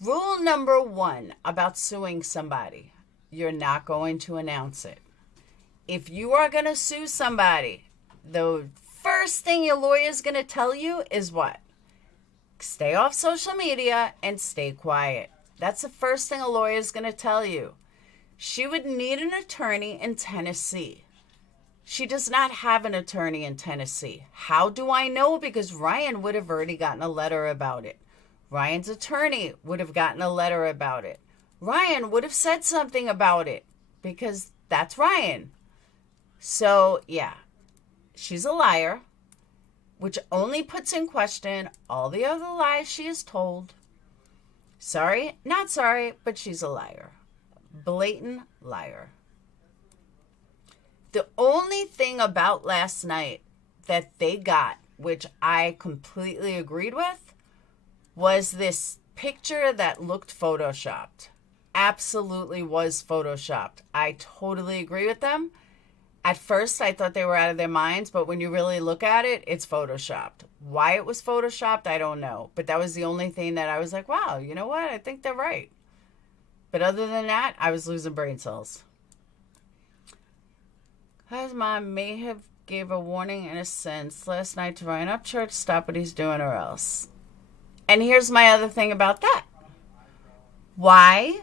Rule number 1 about suing somebody. You're not going to announce it. If you are going to sue somebody, the first thing your lawyer is going to tell you is what? Stay off social media and stay quiet. That's the first thing a lawyer is going to tell you. She would need an attorney in Tennessee. She does not have an attorney in Tennessee. How do I know? Because Ryan would have already gotten a letter about it. Ryan's attorney would have gotten a letter about it. Ryan would have said something about it because that's Ryan. So, yeah, she's a liar, which only puts in question all the other lies she has told. Sorry, not sorry, but she's a liar. Blatant liar. The only thing about last night that they got, which I completely agreed with, was this picture that looked photoshopped. Absolutely was photoshopped. I totally agree with them. At first, I thought they were out of their minds, but when you really look at it, it's photoshopped. Why it was photoshopped, I don't know. But that was the only thing that I was like, wow, you know what? I think they're right. But other than that, I was losing brain cells. Because mom may have gave a warning in a sense last night to ryanupchurch. Stop what he's doing or else. And here's my other thing about that. Why?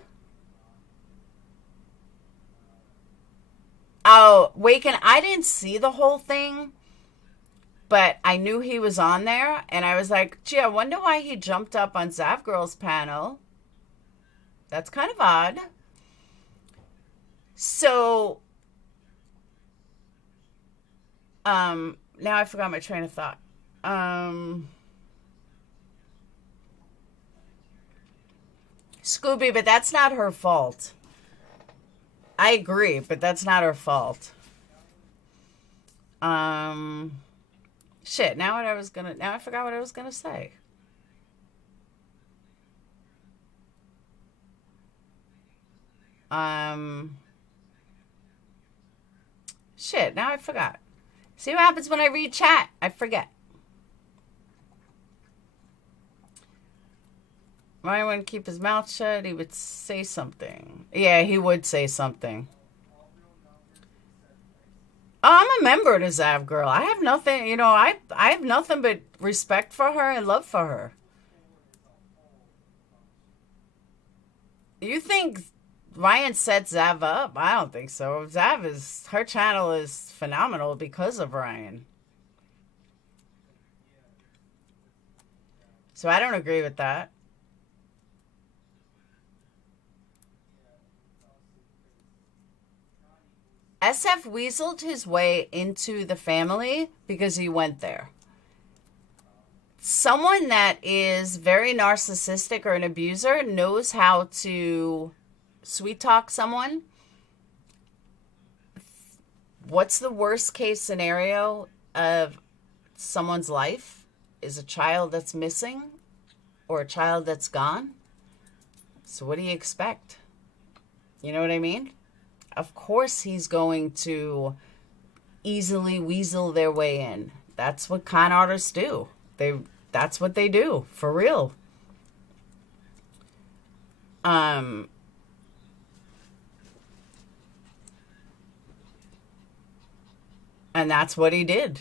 Oh, Waken, I didn't see the whole thing, but I knew he was on there, and I was like, gee, I wonder why he jumped up on Zav Girl's panel. That's kind of odd. So, now I forgot my train of thought. Scooby, but that's not her fault. I agree, but that's not her fault. Shit, now I forgot what I was gonna say. Shit, now I forgot. See what happens when I read chat? I forget. Ryan wouldn't keep his mouth shut. He would say something. Yeah, he would say something. Oh, I'm a member of the Zav Girl. I have nothing, I have nothing but respect for her and love for her. You think Ryan set Zav up? I don't think so. Her channel is phenomenal because of Ryan. So I don't agree with that. SF weaseled his way into the family because he went there. Someone that is very narcissistic or an abuser knows how to sweet talk someone. What's the worst case scenario of someone's life? Is a child that's missing or a child that's gone. So what do you expect? You know what I mean? Of course he's going to easily weasel their way in. That's what con artists do. That's what they do, for real. And that's what he did.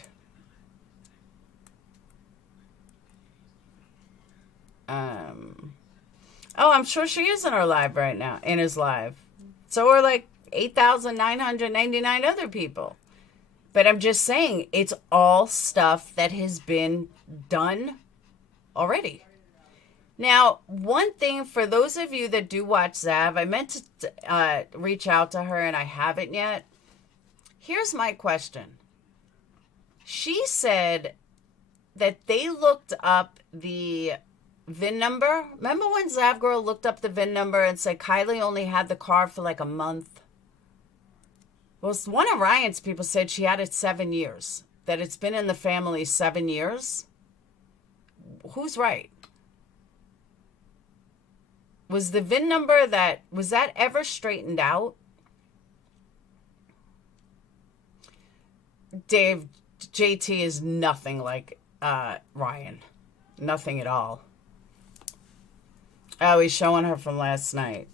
Oh, I'm sure she is in our live right now, in his live. So are like 8,999 other people. But I'm just saying, it's all stuff that has been done already. Now, one thing for those of you that do watch Zav, I meant to reach out to her and I haven't yet. Here's my question. She said that they looked up the VIN number. Remember when Zav Girl looked up the VIN number and said Kylie only had the car for like a month? Well, one of Ryan's people said she had it 7 years. That it's been in the family 7 years. Who's right? Was the VIN number was that ever straightened out? Dave, JT is nothing like Ryan. Nothing at all. Oh, he's showing her from last night.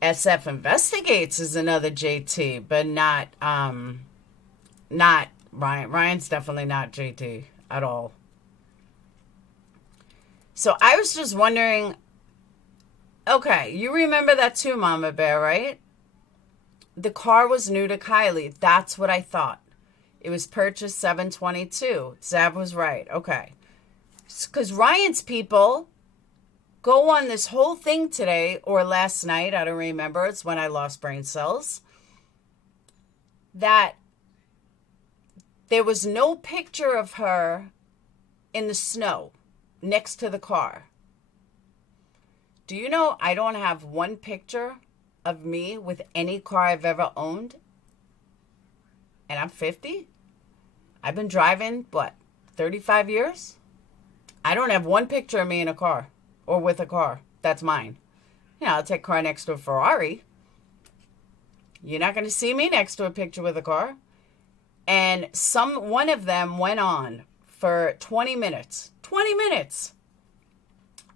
SF Investigates is another JT, but not Ryan. Ryan's definitely not JT at all. So I was just wondering, okay, you remember that too, Mama Bear, right? The car was new to Kylie. That's what I thought. It was purchased 7/22. Zab was right. Okay. Because Ryan's people go on this whole thing today or last night. I don't remember. It's when I lost brain cells. That there was no picture of her in the snow next to the car. Do you know I don't have one picture of me with any car I've ever owned? And I'm 50? I've been driving, 35 years? I don't have one picture of me in a car or with a car. That's mine. I'll take a car next to a Ferrari. You're not going to see me next to a picture with a car. And one of them went on for 20 minutes. 20 minutes.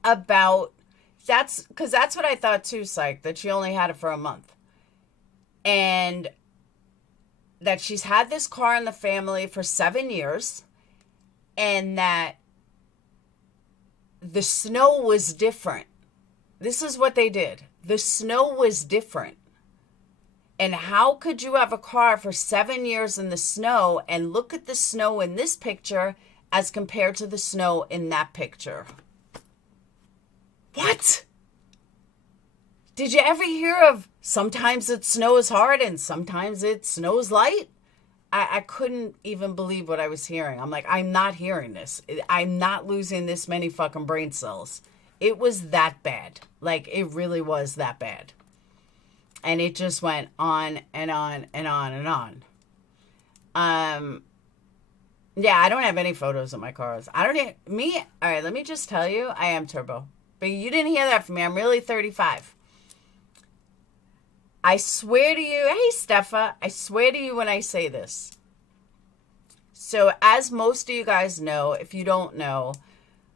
Because that's what I thought too, Psych, that she only had it for a month. and that she's had this car in the family for 7 years, and that the snow was different. This is what they did. The snow was different. And how could you have a car for 7 years in the snow and look at the snow in this picture as compared to the snow in that picture? What? Did you ever hear of sometimes it snows hard and sometimes it snows light? I couldn't even believe what I was hearing. I'm like, I'm not hearing this. I'm not losing this many fucking brain cells. It was that bad. Like, it really was that bad. And it just went on and on and on and on. Yeah, I don't have any photos of my cars. All right, let me just tell you, I am turbo. But you didn't hear that from me. I'm really 35. I swear to you, hey, Steffa, I swear to you when I say this. So as most of you guys know, if you don't know,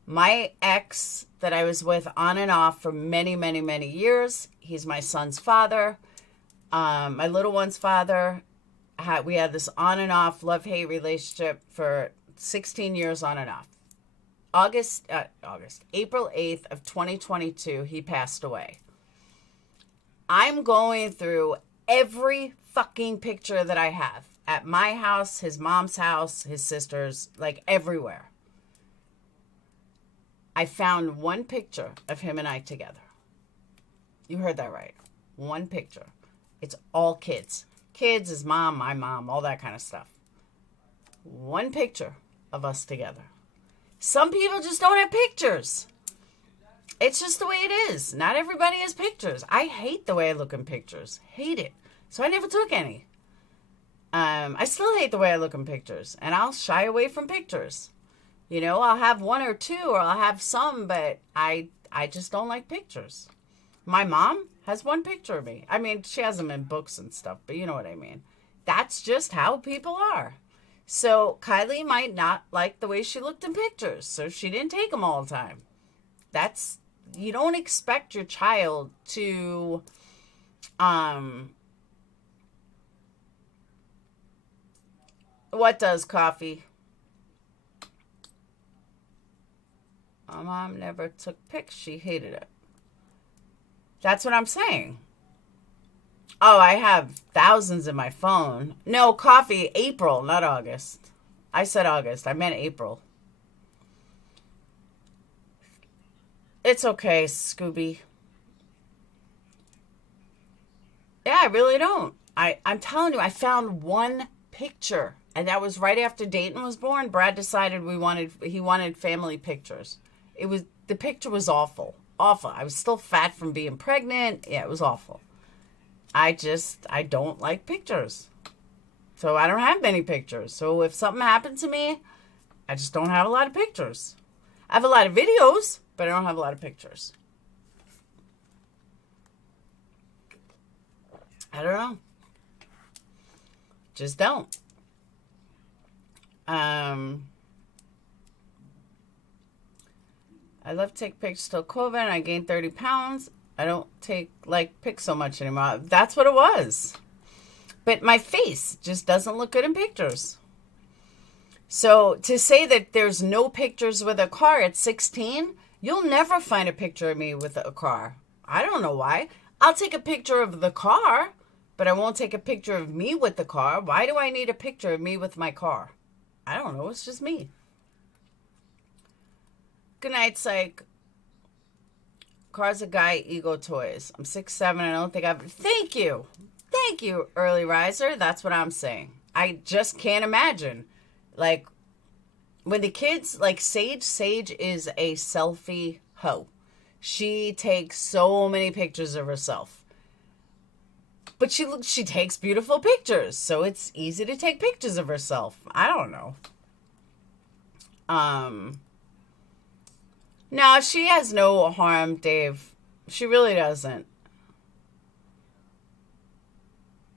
my ex that I was with on and off for many, many, many years, he's my son's father, my little one's father. We had this on and off love-hate relationship for 16 years on and off. April 8th of 2022, he passed away. I'm going through every fucking picture that I have at my house, his mom's house, his sister's, like everywhere. I found one picture of him and I together. You heard that right. One picture. It's all kids. Kids, his mom, my mom, all that kind of stuff. One picture of us together. Some people just don't have pictures. It's just the way it is. Not everybody has pictures. I hate the way I look in pictures. Hate it. So I never took any. I still hate the way I look in pictures. And I'll shy away from pictures. You know, I'll have one or two or I'll have some, but I just don't like pictures. My mom has one picture of me. I mean, she has them in books and stuff, but you know what I mean. That's just how people are. So Kylie might not like the way she looked in pictures, so she didn't take them all the time. You don't expect your child to, what does coffee? My mom never took pics. She hated it. That's what I'm saying. Oh, I have thousands in my phone. No, coffee, April, not August. I said August. I meant April. It's okay, Scooby. Yeah, I really don't. I'm telling you, I found one picture. And that was right after Dayton was born. Brad decided he wanted family pictures. The picture was awful. Awful. I was still fat from being pregnant. Yeah, it was awful. I don't like pictures. So I don't have many pictures. So if something happened to me, I just don't have a lot of pictures. I have a lot of videos, but I don't have a lot of pictures. I don't know. Just don't. I love to take pics till COVID and I gained 30 pounds. I don't take pics so much anymore. That's what it was. But my face just doesn't look good in pictures. So to say that there's no pictures with a car at 16, you'll never find a picture of me with a car. I don't know why. I'll take a picture of the car, but I won't take a picture of me with the car. Why do I need a picture of me with my car? I don't know. It's just me. Good night, psych. Cars a guy, ego toys. I'm 6'7". I don't think I've... Thank you. Thank you, early riser. That's what I'm saying. I just can't imagine. Like, when the kids... Like, Sage is a selfie hoe. She takes so many pictures of herself. But she takes beautiful pictures. So it's easy to take pictures of herself. I don't know. No, she has no harm, Dave. She really doesn't.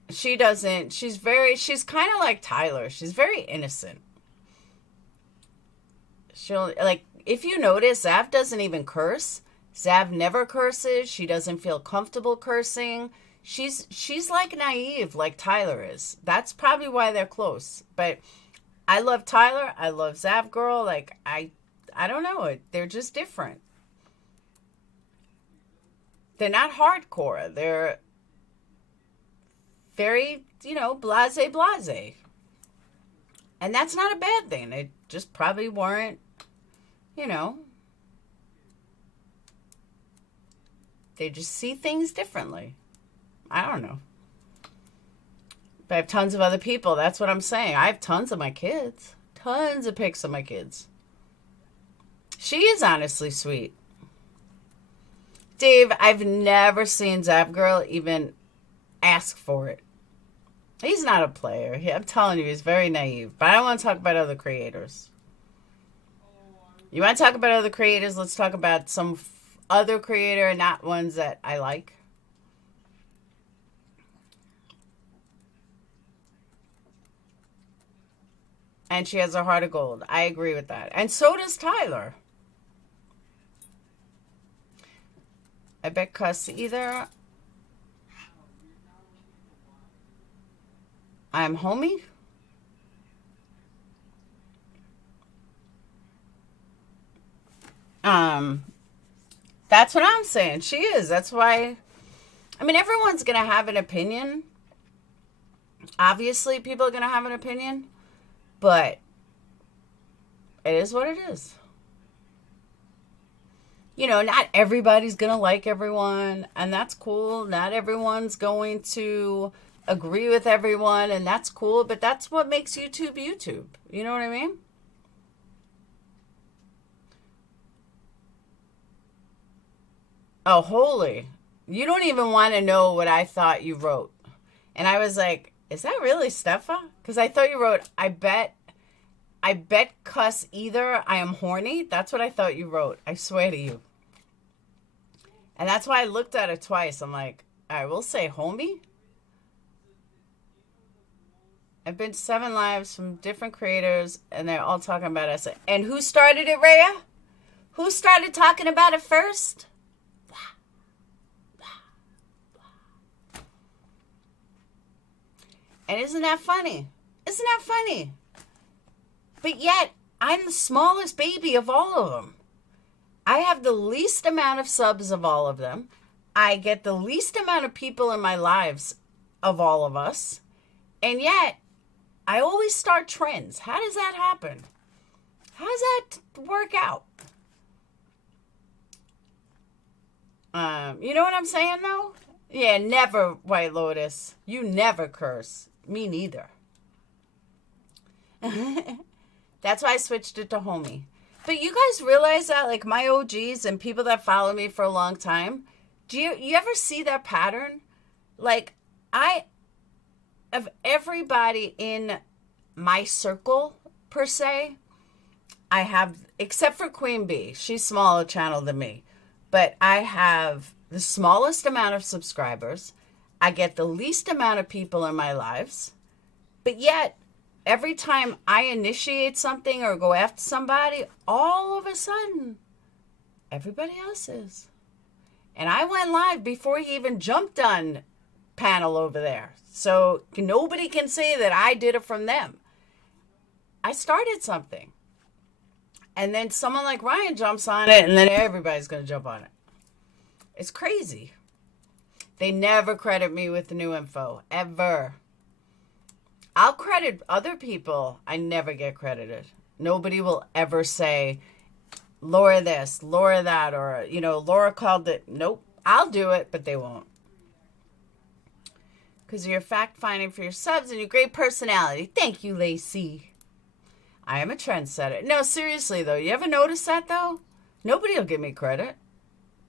She doesn't. She's kind of like Tyler. She's very innocent. If you notice, Zav doesn't even curse. Zav never curses. She doesn't feel comfortable cursing. she's like naive, like Tyler is. That's probably why they're close. But I love Tyler. I love Zap Girl. Like, I don't know. They're just different. They're not hardcore. They're very, blase. And that's not a bad thing. They just probably weren't, they just see things differently. I don't know. But I have tons of other people. That's what I'm saying. I have tons of my kids. Tons of pics of my kids. She is honestly sweet. Dave, I've never seen Zap Girl even ask for it. He's not a player. I'm telling you, he's very naive. But I don't want to talk about other creators. You want to talk about other creators? Let's talk about some other creator, not ones that I like. And she has a heart of gold. I agree with that. And so does Tyler. I bet cuss either. I'm homie. That's what I'm saying. She is. That's why. I mean, everyone's going to have an opinion. Obviously, people are going to have an opinion. But it is what it is. Not everybody's going to like everyone. And that's cool. Not everyone's going to agree with everyone. And that's cool. But that's what makes YouTube YouTube. You know what I mean? Oh, holy. You don't even want to know what I thought you wrote. And I was like, is that really Steffa? Because I thought you wrote, I bet cuss either I am horny. That's what I thought you wrote. I swear to you. And that's why I looked at it twice. I'm like, I will say homie. I've been to 7 lives from different creators, and they're all talking about us. And who started it, Rhea? Who started talking about it first? And isn't that funny? Isn't that funny? But yet, I'm the smallest baby of all of them. I have the least amount of subs of all of them. I get the least amount of people in my lives of all of us. And yet, I always start trends. How does that happen? How does that work out? You know what I'm saying, though? Yeah, never, White Lotus. You never curse. Me neither. That's why I switched it to homie. But you guys realize that, like, my OGs and people that follow me for a long time, do you ever see that pattern? Like, of everybody in my circle, per se, I have, except for Queen Bee, she's smaller channel than me, but I have the smallest amount of subscribers. I get the least amount of people in my lives, but yet every time I initiate something or go after somebody, all of a sudden, everybody else is. And I went live before he even jumped on panel over there. So nobody can say that I did it from them. I started something. And then someone like Ryan jumps on it, and then everybody's going to jump on it. It's crazy. They never credit me with the new info, ever. I'll credit other people. I never get credited. Nobody will ever say, Laura this, Laura that, or, Laura called it. Nope. I'll do it, but they won't. Because you're fact-finding for your subs and your great personality. Thank you, Lacey. I am a trendsetter. No, seriously, though. You ever notice that, though? Nobody will give me credit.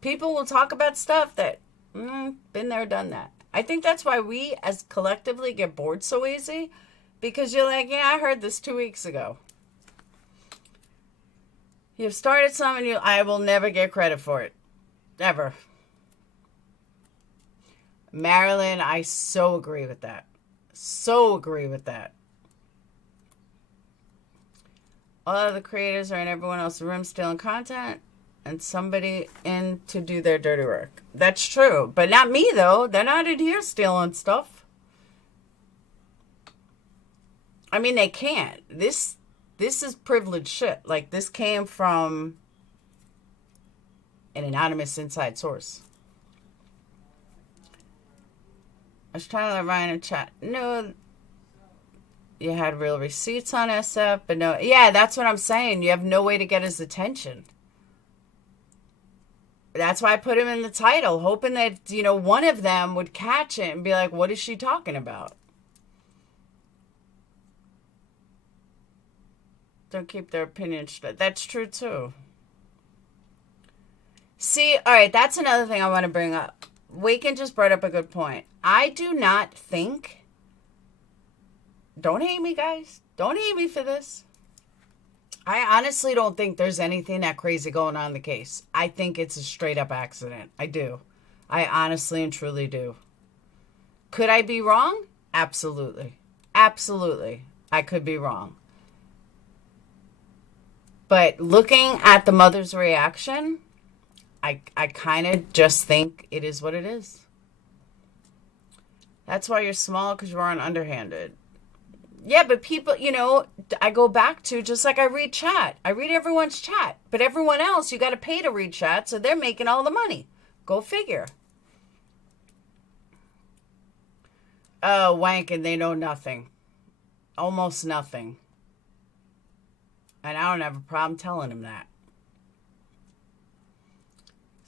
People will talk about stuff that, been there, done that. I think that's why we, as collectively, get bored so easy. Because you're like, yeah, I heard this 2 weeks ago. You've started something, I will never get credit for it. Ever. Marilyn, I so agree with that. So agree with that. All of the creators are in everyone else's room stealing content. and somebody in to do their dirty work. That's true. But not me, though. They're not in here stealing stuff. I mean, they can't. This is privileged shit. Like, this came from an anonymous inside source. I was trying to let Ryan in chat. No, you had real receipts on SF, but no. Yeah, that's what I'm saying. You have no way to get his attention. That's why I put him in the title, hoping that, one of them would catch it and be like, what is she talking about? Don't keep their opinions straight. That's true, too. See, all right, that's another thing I want to bring up. Waken just brought up a good point. I do not think... Don't hate me, guys. Don't hate me for this. I honestly don't think there's anything that crazy going on in the case. I think it's a straight-up accident. I do. I honestly and truly do. Could I be wrong? Absolutely. Absolutely. I could be wrong. But looking at the mother's reaction, I kind of just think it is what it is. That's why you're small, because you aren't underhanded. Yeah, but people, I go back to, just like I read chat. I read everyone's chat. But everyone else, you got to pay to read chat, so they're making all the money. Go figure. Oh, wank, and they know nothing. Almost nothing. And I don't have a problem telling him that.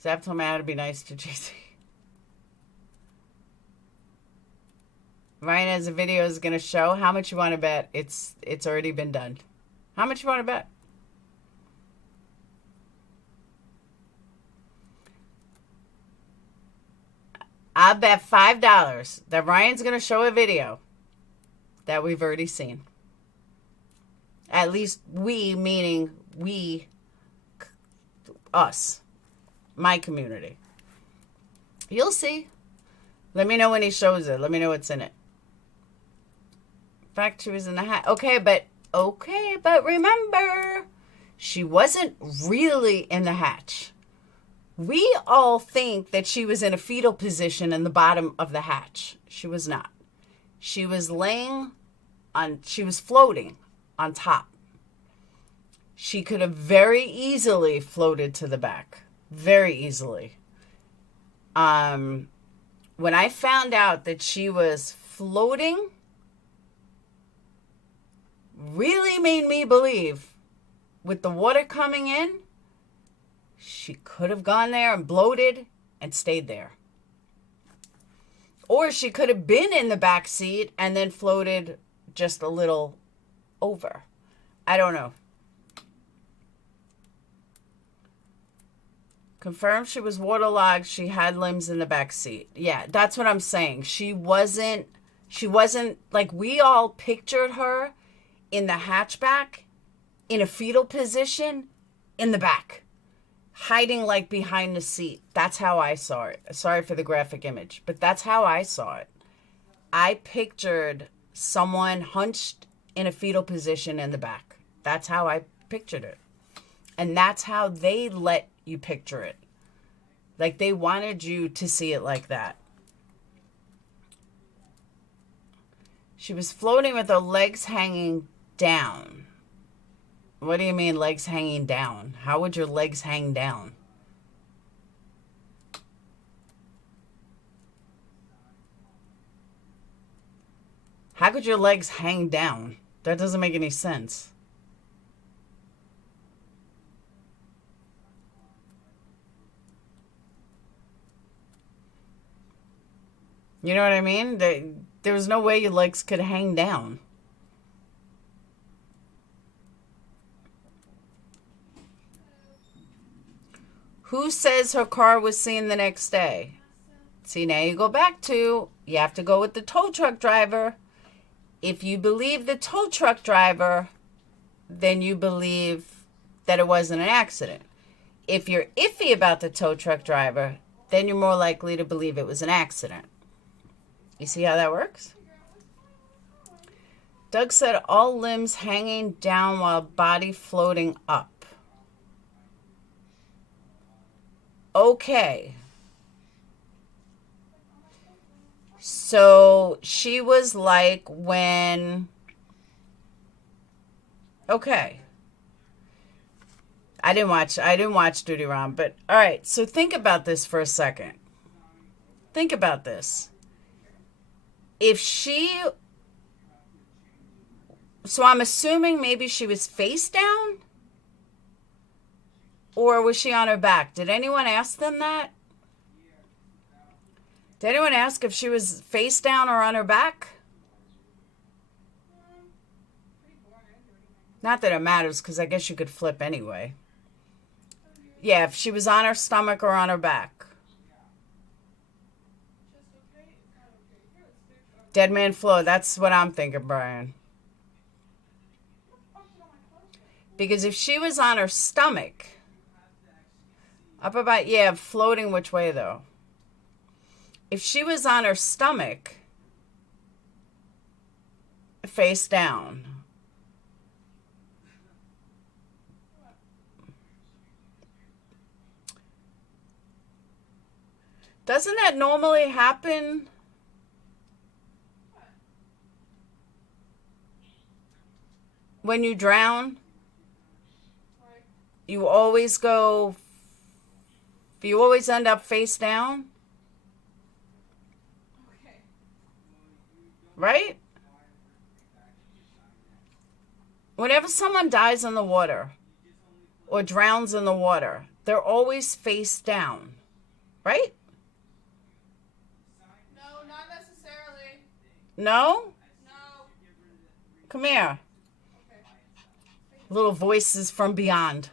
Zap told me how to be nice to JC. Ryan has a video is going to show how much you want to bet. It's already been done. How much you want to bet? I bet $5 that Ryan's going to show a video that we've already seen. At least we, meaning we, us, my community. You'll see. Let me know when he shows it. Let me know what's in it. In fact, she was in the hat. Okay, but remember, she wasn't really in the hatch. We all think that she was in a fetal position in the bottom of the hatch. She was not. She was floating on top. She could have very easily floated to the back. Very easily. When I found out that she was floating, really made me believe, with the water coming in, she could have gone there and bloated and stayed there. Or she could have been in the back seat and then floated just a little over. I don't know. Confirmed she was waterlogged. She had limbs in the back seat. Yeah, that's what I'm saying. She wasn't like, we all pictured her in the hatchback, in a fetal position, in the back, hiding like behind the seat. That's how I saw it. Sorry for the graphic image, but that's how I saw it. I pictured someone hunched in a fetal position in the back. That's how I pictured it. And that's how they let you picture it. Like, they wanted you to see it like that. She was floating with her legs hanging down. What do you mean legs hanging down? How would your legs hang down? How could your legs hang down? That doesn't make any sense. You know what I mean? There was no way your legs could hang down. Who says her car was seen the next day? See, now you go back to, you have to go with the tow truck driver. If you believe the tow truck driver, then you believe that it wasn't an accident. If you're iffy about the tow truck driver, then you're more likely to believe it was an accident. You see how that works? Doug said all limbs hanging down while body floating up. Okay. So she was like when... Okay. I didn't watch Duty Round, but all right. So think about this for a second. Think about this. If she... So I'm assuming maybe she was face down? Or was she on her back? Did anyone ask them that? Did anyone ask if she was face down or on her back? Not that it matters, because I guess you could flip anyway. Yeah, if she was on her stomach or on her back. Dead man floor, that's what I'm thinking, Brian. Because if she was on her stomach, up about, yeah, floating which way though? If she was on her stomach, face down. Doesn't that normally happen? When you drown, you always end up face down. Right? Whenever someone dies in the water or drowns in the water, they're always face down. Right? No, not necessarily. No? No. Come here. Okay. Little voices from beyond.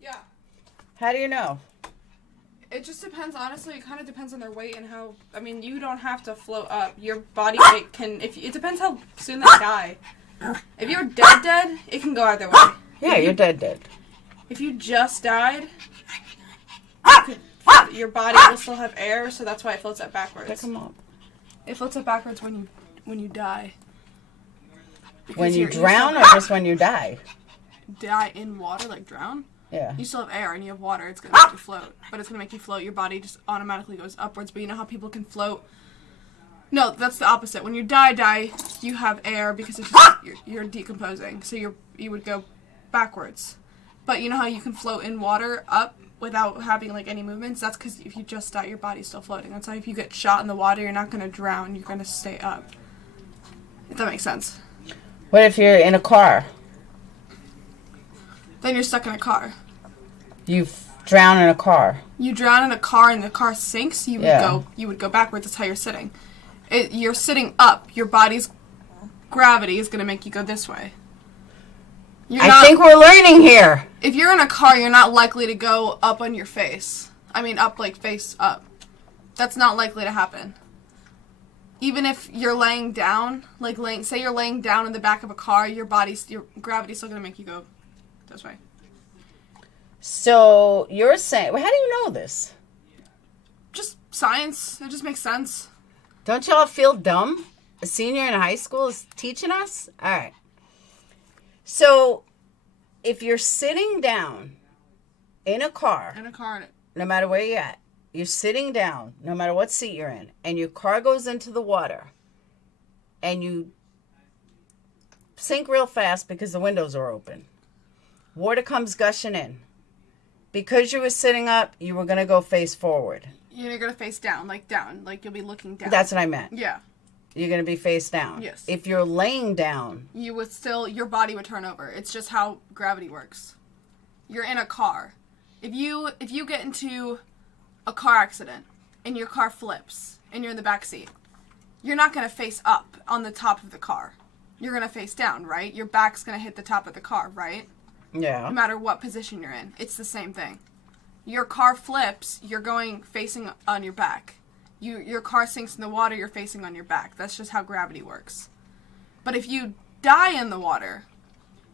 Yeah. How do you know? It just depends, honestly. It kind of depends on their weight and how... I mean, you don't have to float up. Your body weight can... It depends how soon they die. If you're dead, it can go either way. Yeah, you're dead. If you just died, your body will still have air, so that's why it floats up backwards. Pick them up. It floats up backwards when you die. Because When you drown or just when you die? Die in water, like drown? Yeah. You still have air and you have water, it's going to make you float. But it's going to make you float, your body just automatically goes upwards. But you know how people can float? No, that's the opposite. When you die, you have air because it's just, you're decomposing. So you would go backwards. But you know how you can float in water up without having like any movements? That's because if you just die, your body's still floating. That's why if you get shot in the water, you're not going to drown. You're going to stay up. If that makes sense. What if you're in a car? Then you're stuck in a car. You drown in a car. You drown in a car and the car sinks, you would go backwards. That's how you're sitting. You're sitting up. Your body's gravity is going to make you go this way. I think we're learning here. If you're in a car, you're not likely to go up on your face. I mean, up like face up. That's not likely to happen. Even if you're laying down, say you're laying down in the back of a car, your gravity's still going to make you go this way. So you're saying, how do you know this? Just science. It just makes sense. Don't y'all feel dumb? A senior in high school is teaching us? All right. So if you're sitting down in a car, no matter where you're at, you're sitting down, no matter what seat you're in, and your car goes into the water, and you sink real fast because the windows are open. Water comes gushing in. Because you were sitting up, you were going to go face forward. You're going to face down, like you'll be looking down. That's what I meant. Yeah. You're going to be face down. Yes. If you're laying down, your body would turn over. It's just how gravity works. You're in a car. If you get into a car accident and your car flips and you're in the back seat, you're not going to face up on the top of the car. You're going to face down, right? Your back's going to hit the top of the car, right? Yeah. No matter what position you're in. It's the same thing. Your car flips, you're going facing on your back. Your car sinks in the water, you're facing on your back. That's just how gravity works. But if you die in the water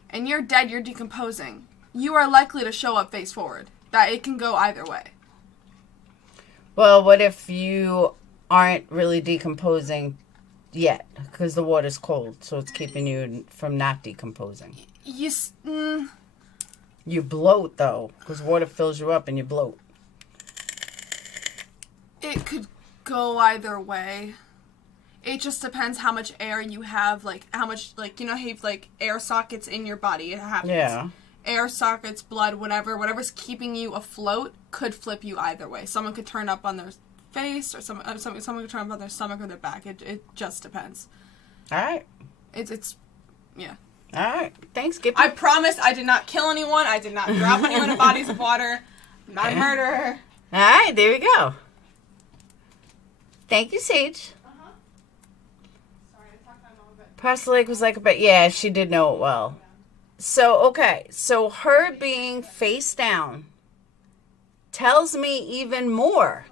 and you're dead, you're decomposing, you are likely to show up face forward. That it can go either way. Well, what if you aren't really decomposing yet? Because the water's cold, so it's keeping you from not decomposing. You bloat, though, because water fills you up and you bloat. It could go either way. It just depends how much air you have, like, how much, like, you know how you have, like, air sockets in your body. It happens. Yeah. Air sockets, blood, whatever's keeping you afloat could flip you either way. Someone could turn up on their face, or someone could turn up on their stomach or their back. It just depends. All right. It's yeah. All right. Thanks, Gippy. I promise I did not kill anyone. I did not drop anyone in bodies of water. I'm not a murderer. All right, there we go. Thank you, Sage. Sorry, I talked my mom a bit. Pastor Lake was like, but yeah, she did know it well. So, okay. So her being face down tells me even more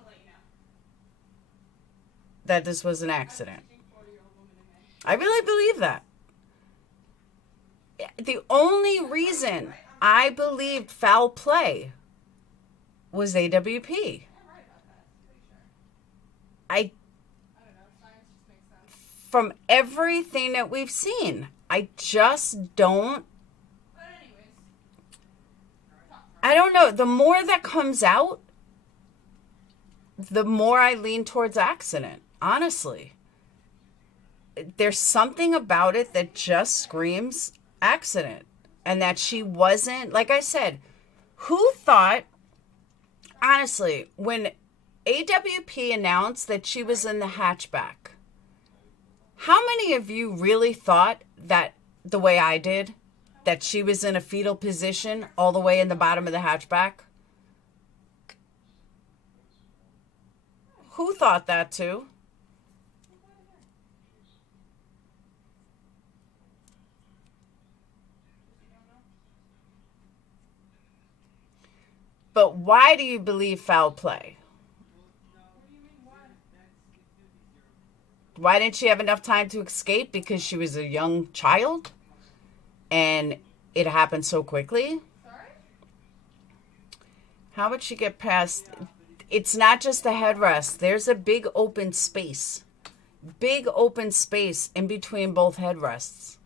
that this was an accident. I really believe that. The only reason I believed foul play was AWP. From everything that we've seen, I just don't. I don't know. The more that comes out, the more I lean towards accident. Honestly, there's something about it that just screams accident, and that she wasn't, like I said, who thought, honestly, when AWP announced that she was in the hatchback, how many of you really thought that the way I did, that she was in a fetal position all the way in the bottom of the hatchback? Who thought that too? But why do you believe foul play? Why didn't she have enough time to escape? Because she was a young child? And it happened so quickly? How would she get past? It's not just the headrest. There's a big open space. Big open space in between both headrests.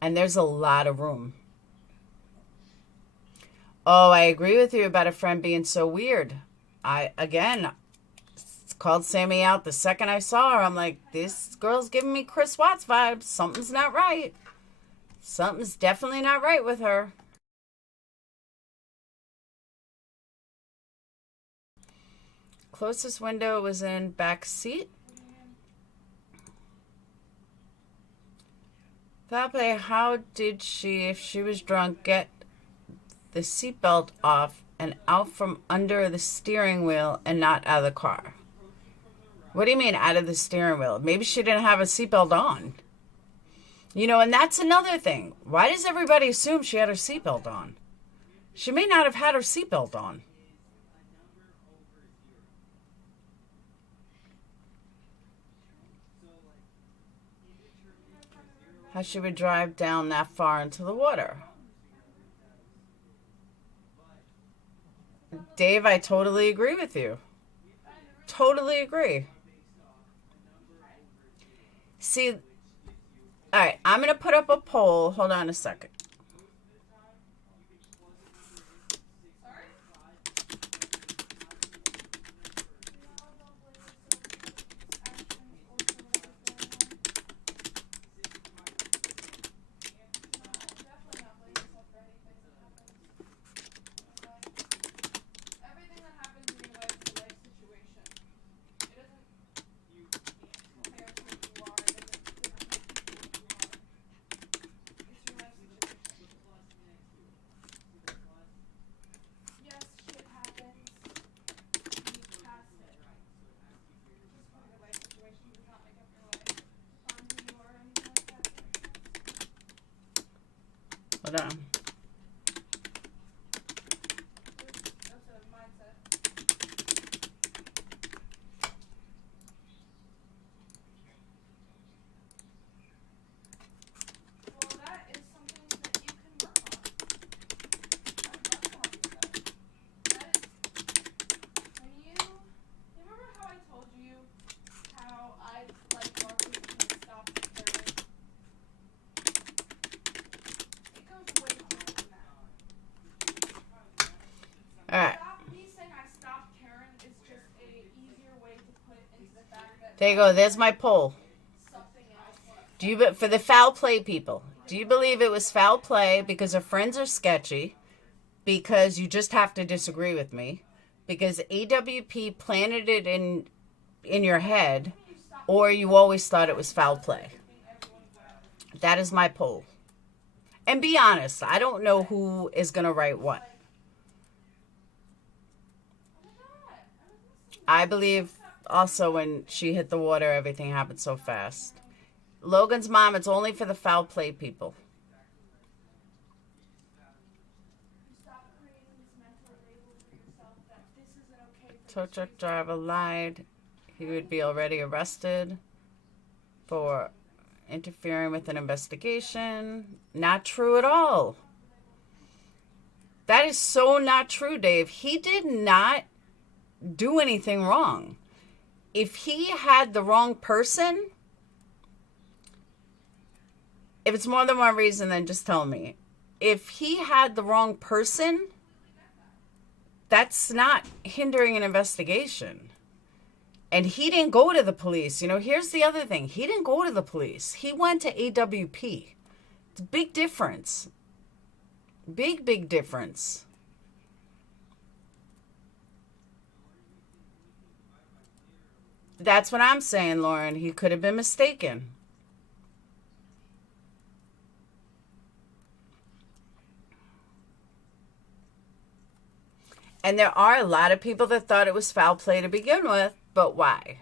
And there's a lot of room. Oh, I agree with you about a friend being so weird. Again, called Sammy out the second I saw her. I'm like, this girl's giving me Chris Watts vibes. Something's not right. Something's definitely not right with her. Closest window was in back seat. Probably, how did she, if she was drunk, get the seatbelt off and out from under the steering wheel and not out of the car? What do you mean out of the steering wheel? Maybe she didn't have a seatbelt on. You know, and that's another thing. Why does everybody assume she had her seatbelt on? She may not have had her seatbelt on. How she would drive down that far into the water. Dave, I totally agree with you. Totally agree. See, all right, I'm going to put up a poll. Hold on a second. Hold on. There you go. There's my poll. For the foul play people, do you believe it was foul play because her friends are sketchy, because you just have to disagree with me, because AWP planted it in your head, or you always thought it was foul play? That is my poll. And be honest, I don't know who is going to write what. I believe also when she hit the water, everything happened so fast. Logan's mom, it's only for the foul play people. Tow truck driver lied. He would be already arrested for interfering with an investigation. Not true at all. That is so not true, Dave. He did not do anything wrong. If he had the wrong person, if it's more than one reason, then just tell me. If he had the wrong person, that's not hindering an investigation. And he didn't go to the police. You know, here's the other thing. He didn't go to the police. He went to AWP. It's a big difference. Big, big difference. That's what I'm saying, Lauren. He could have been mistaken. And there are a lot of people that thought it was foul play to begin with, but why?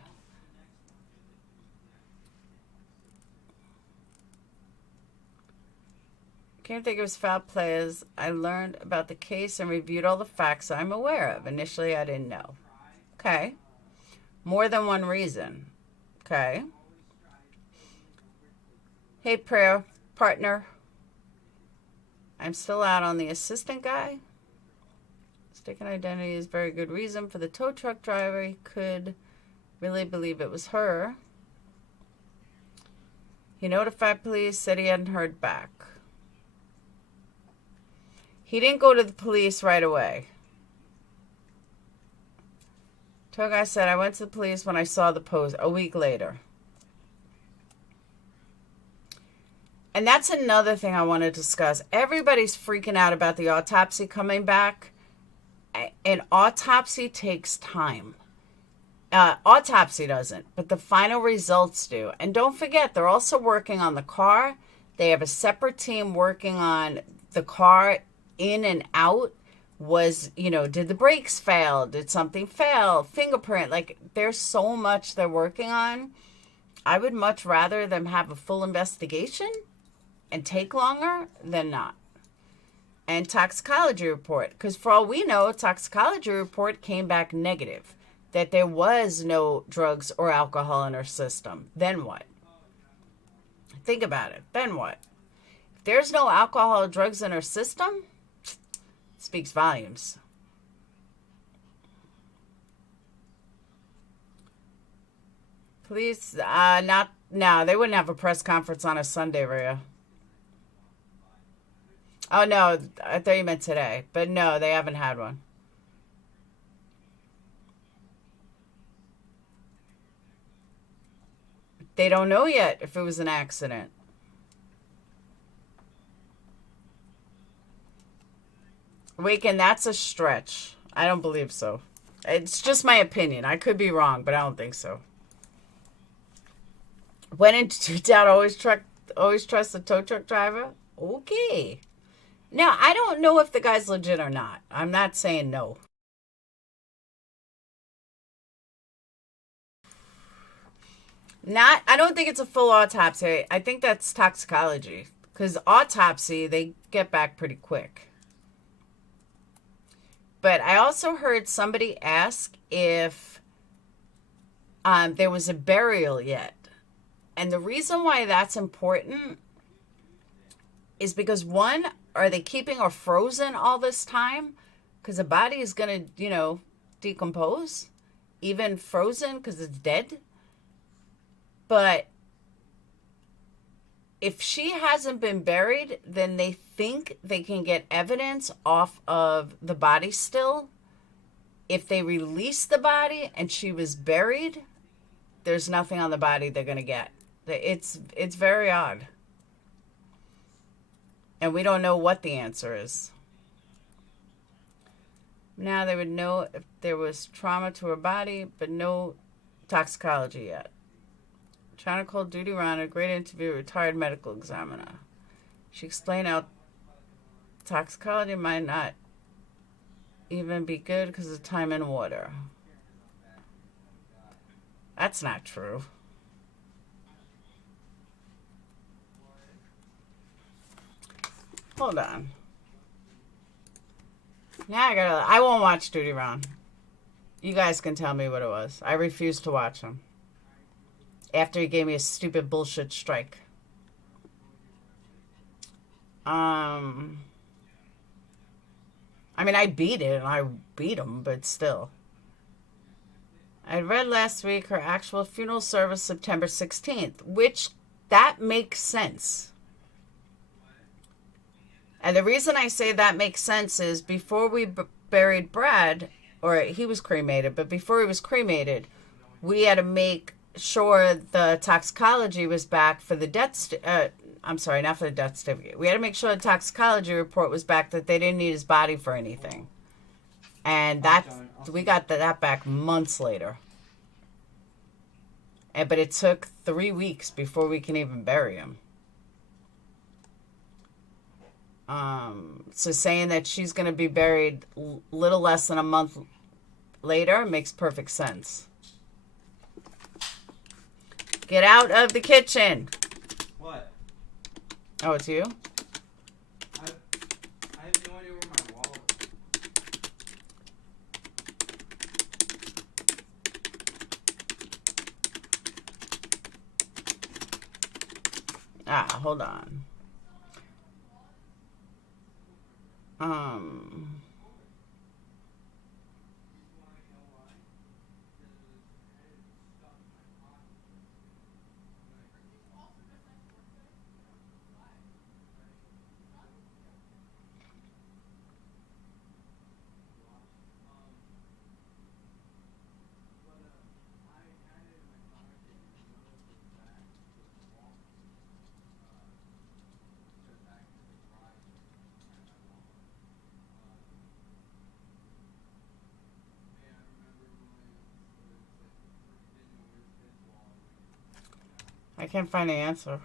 Can't think it was foul play as I learned about the case and reviewed all the facts I'm aware of. Initially, I didn't know. Okay. More than one reason. Okay. Hey, prayer partner. I'm still out on the assistant guy. Mistaken identity is very good reason for the tow truck driver. He could really believe it was her. He notified police, said he hadn't heard back. He didn't go to the police right away. Tow guy said, I went to the police when I saw the post a week later. And that's another thing I want to discuss. Everybody's freaking out about the autopsy coming back. An autopsy takes time. Autopsy doesn't, but the final results do. And don't forget, they're also working on the car. They have a separate team working on the car in and out. Did the brakes fail? Did something fail? Fingerprint. Like, there's so much they're working on. I would much rather them have a full investigation and take longer than not. And toxicology report, because for all we know, toxicology report came back negative, that there was no drugs or alcohol in her system. Then what? Think about it. Then what? If there's no alcohol or drugs in her system, it speaks volumes. Police, they wouldn't have a press conference on a Sunday, Rhea. Oh, no, I thought you meant today. But no, they haven't had one. They don't know yet if it was an accident. Waken, that's a stretch. I don't believe so. It's just my opinion. I could be wrong, but I don't think so. When in doubt, always trust the tow truck driver? Okay. Now, I don't know if the guy's legit or not. I'm not saying no. I don't think it's a full autopsy. I think that's toxicology. Because autopsy, they get back pretty quick. But I also heard somebody ask if there was a burial yet. And the reason why that's important is because, one, are they keeping her frozen all this time? Because the body is going to, decompose. Even frozen because it's dead. But if she hasn't been buried, then they think they can get evidence off of the body still. If they release the body and she was buried, there's nothing on the body they're going to get. It's very odd. And we don't know what the answer is. Now they would know if there was trauma to her body, but no toxicology yet. China called Duty Ron a great interview, retired medical examiner. She explained how toxicology might not even be good because of time in water. That's not true. Hold on. Now I won't watch Duty Ron. You guys can tell me what it was. I refuse to watch him. After he gave me a stupid bullshit strike. I mean, I beat it, and I beat him, but still. I read last week her actual funeral service September 16th, which, that makes sense. And the reason I say that makes sense is before we buried Brad, or he was cremated, but before he was cremated, we had to make sure the toxicology was back for the death I'm sorry, not for the death certificate. We had to make sure the toxicology report was back, that they didn't need his body for anything. And we got that back months later. But it took 3 weeks before we can even bury him. So saying that she's going to be buried little less than a month later makes perfect sense. Get out of the kitchen. What? Oh, it's you? I have no idea where my wallet is. Hold on. I can't find the answer.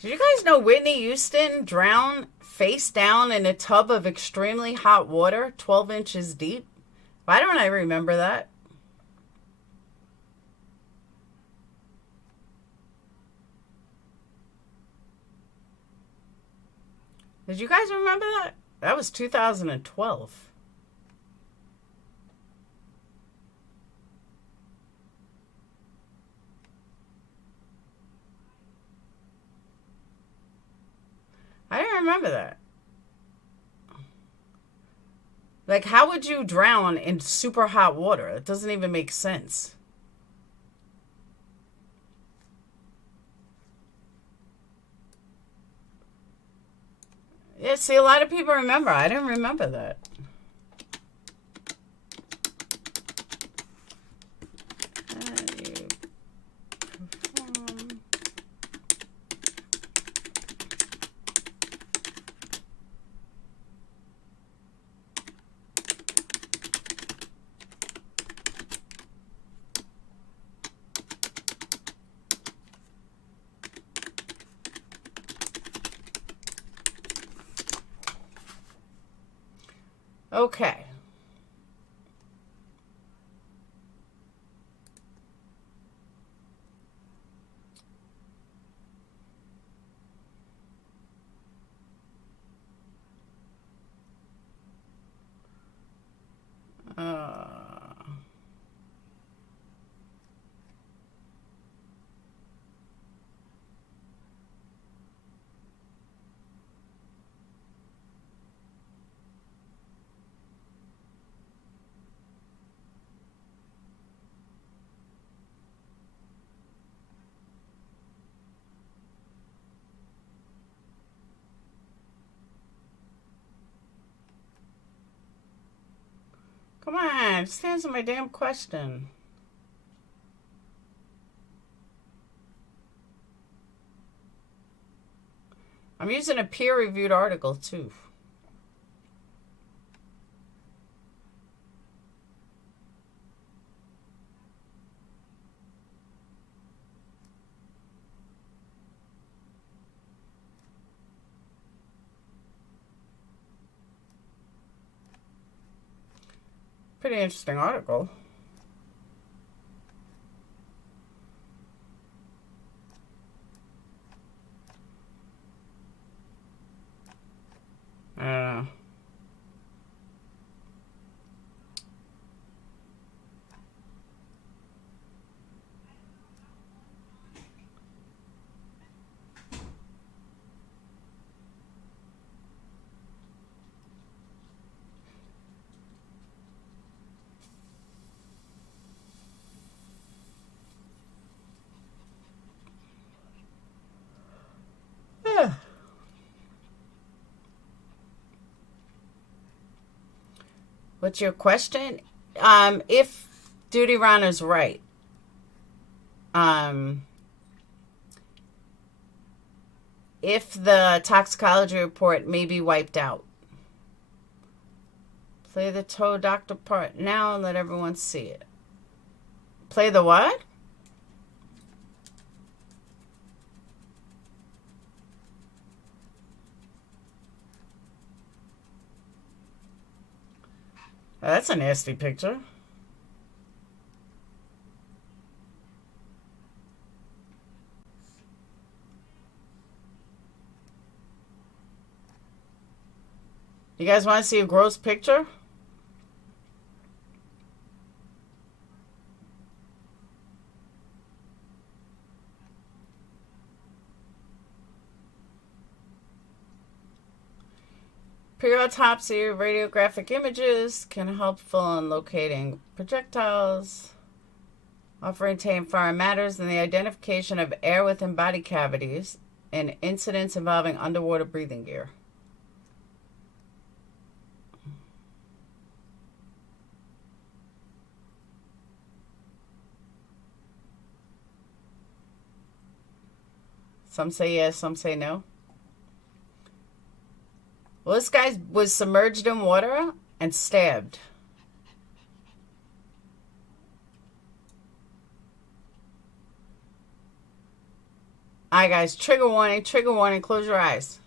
Did you guys know Whitney Houston drowned face down in a tub of extremely hot water, 12 inches deep? Why don't I remember that? Did you guys remember that? That was 2012. I don't remember that. Like, how would you drown in super hot water? It doesn't even make sense. Yeah, see, a lot of people remember. I didn't remember that. Okay. Come on, just answer my damn question. I'm using a peer-reviewed article, too. Pretty interesting article. I don't know. What's your question? If Duty Runner's right, if the toxicology report may be wiped out. Play the toe doctor part now and let everyone see it. Play the what? Oh, that's a nasty picture. You guys want to see a gross picture? Pre-autopsy radiographic images can help helpful in locating projectiles, offering tame foreign matters in the identification of air within body cavities and incidents involving underwater breathing gear. Some say yes, some say no. Well, this guy was submerged in water and stabbed. Alright, guys, trigger warning, close your eyes.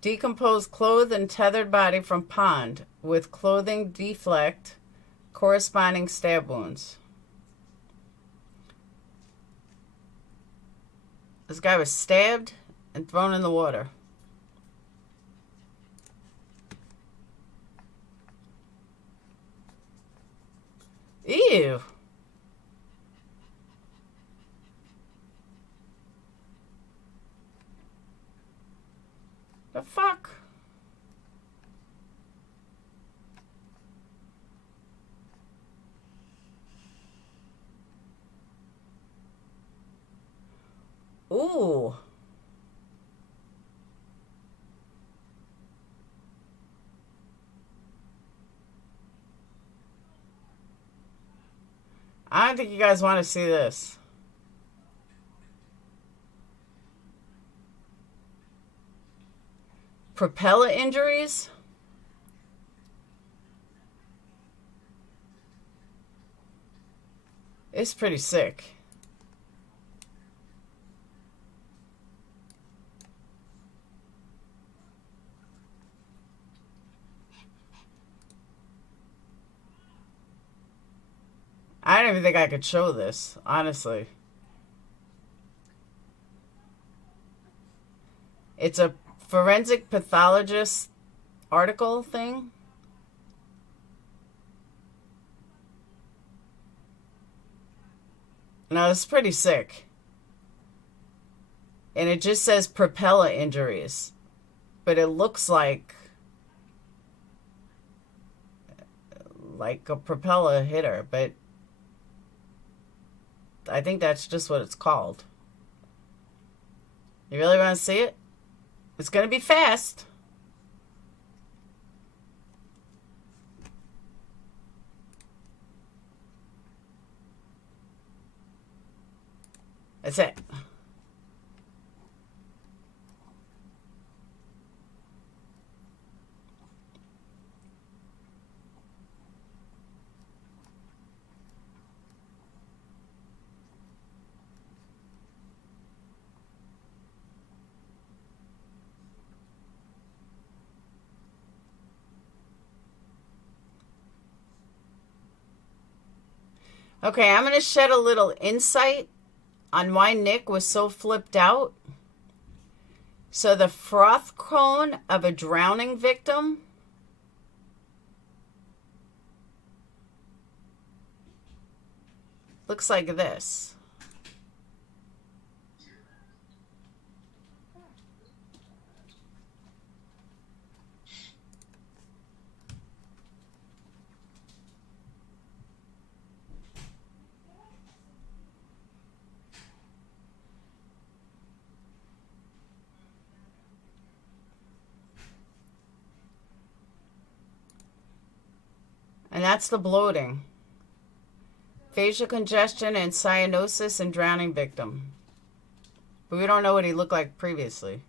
Decomposed clothed and tethered body from pond with clothing deflect, corresponding stab wounds. This guy was stabbed and thrown in the water. Ew. The fuck? Ooh. I don't think you guys want to see this. Propeller injuries? It's pretty sick. I don't even think I could show this, honestly. It's a forensic pathologist article thing. No, it's pretty sick. And it just says propeller injuries. But it looks like a propeller hit her, but I think that's just what it's called. You really want to see it? It's going to be fast. That's it. Okay, I'm going to shed a little insight on why Nick was so flipped out. So the froth cone of a drowning victim looks like this. And that's the bloating. Facial congestion and cyanosis in drowning victim. But we don't know what he looked like previously.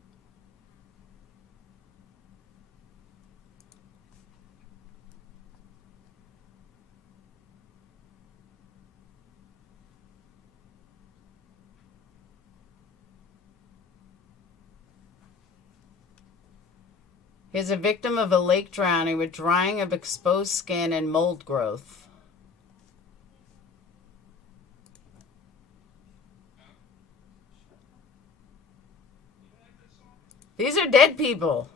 He is a victim of a lake drowning with drying of exposed skin and mold growth. These are dead people.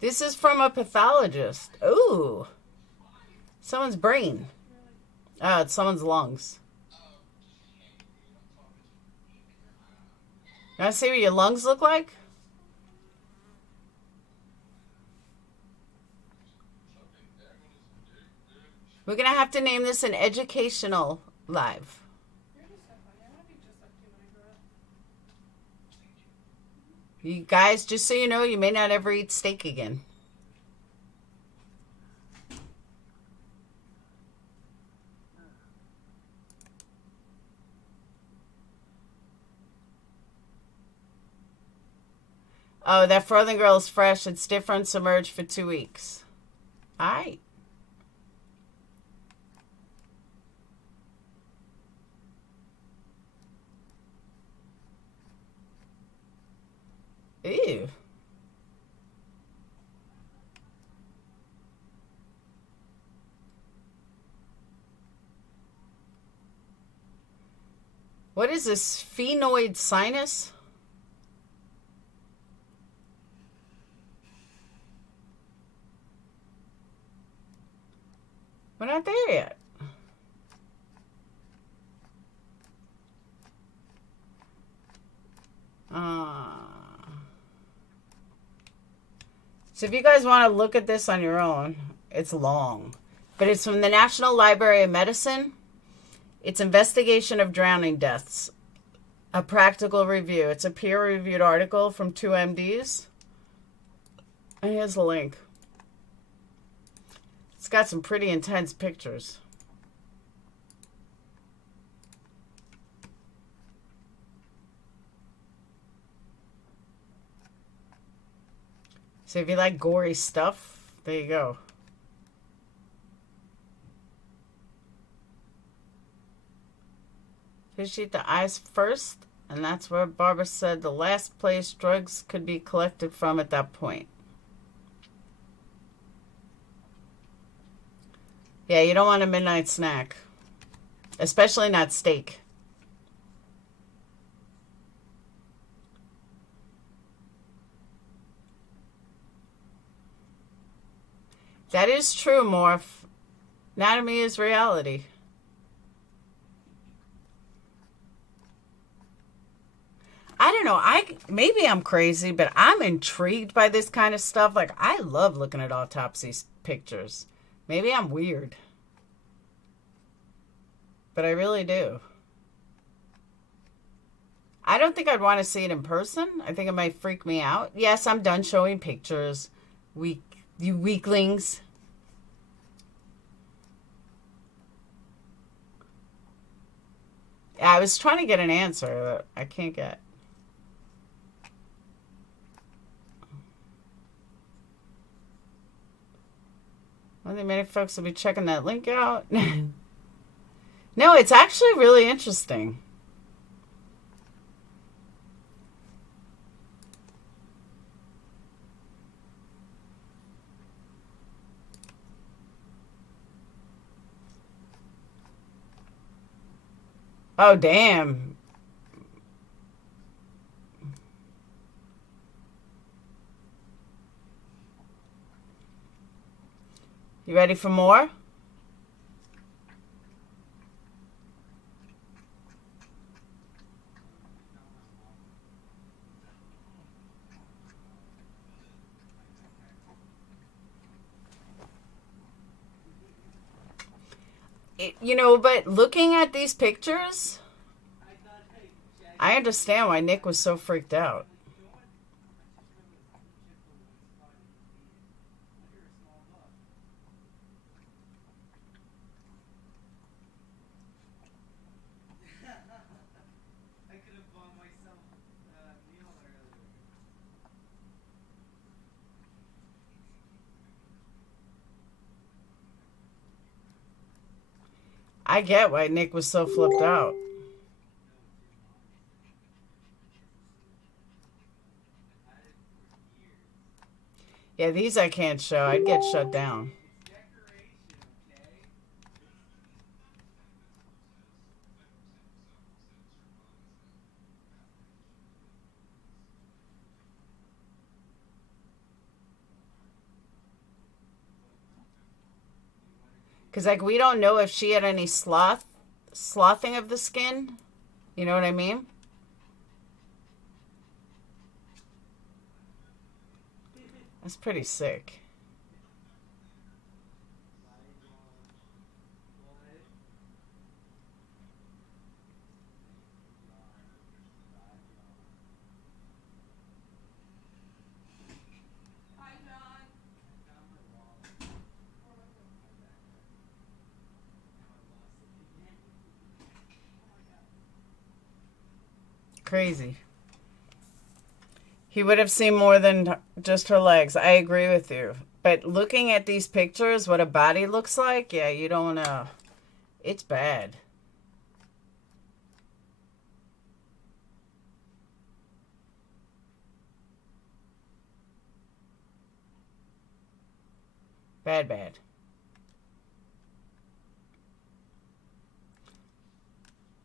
This is from a pathologist. Ooh. Someone's brain. Oh, it's someone's lungs. You want to see what your lungs look like? We're going to have to name this an educational live. You guys, just so you know, you may not ever eat steak again. Oh, that frozen girl is fresh. It's different. Submerged for 2 weeks. All right. Ew. What is this? Sphenoid sinus? We're not there yet. So if you guys want to look at this on your own, it's long. But it's from the National Library of Medicine. It's Investigation of Drowning Deaths. A practical review. It's a peer-reviewed article from 2 MDs. And here's the link. It's got some pretty intense pictures. So if you like gory stuff, there you go. Fish eat the eyes first, and that's where Barbara said the last place drugs could be collected from at that point. Yeah, you don't want a midnight snack. Especially not steak. That is true, Morph. Anatomy is reality. I don't know. Maybe I'm crazy, but I'm intrigued by this kind of stuff. Like, I love looking at autopsy pictures. Maybe I'm weird. But I really do. I don't think I'd want to see it in person. I think it might freak me out. Yes, I'm done showing pictures. You weaklings. I was trying to get an answer that I can't get. I think many folks will be checking that link out. No, it's actually really interesting. Oh, damn. You ready for more? But looking at these pictures, I understand why Nick was so freaked out. I could have bought myself a meal earlier. I get why Nick was so flipped out. Yeah, these I can't show. I'd get shut down. Because, like, we don't know if she had any slothing of the skin. You know what I mean? That's pretty sick. Crazy. He would have seen more than just her legs. I agree with you. But looking at these pictures, what a body looks like, yeah, you don't know. It's bad. Bad, bad.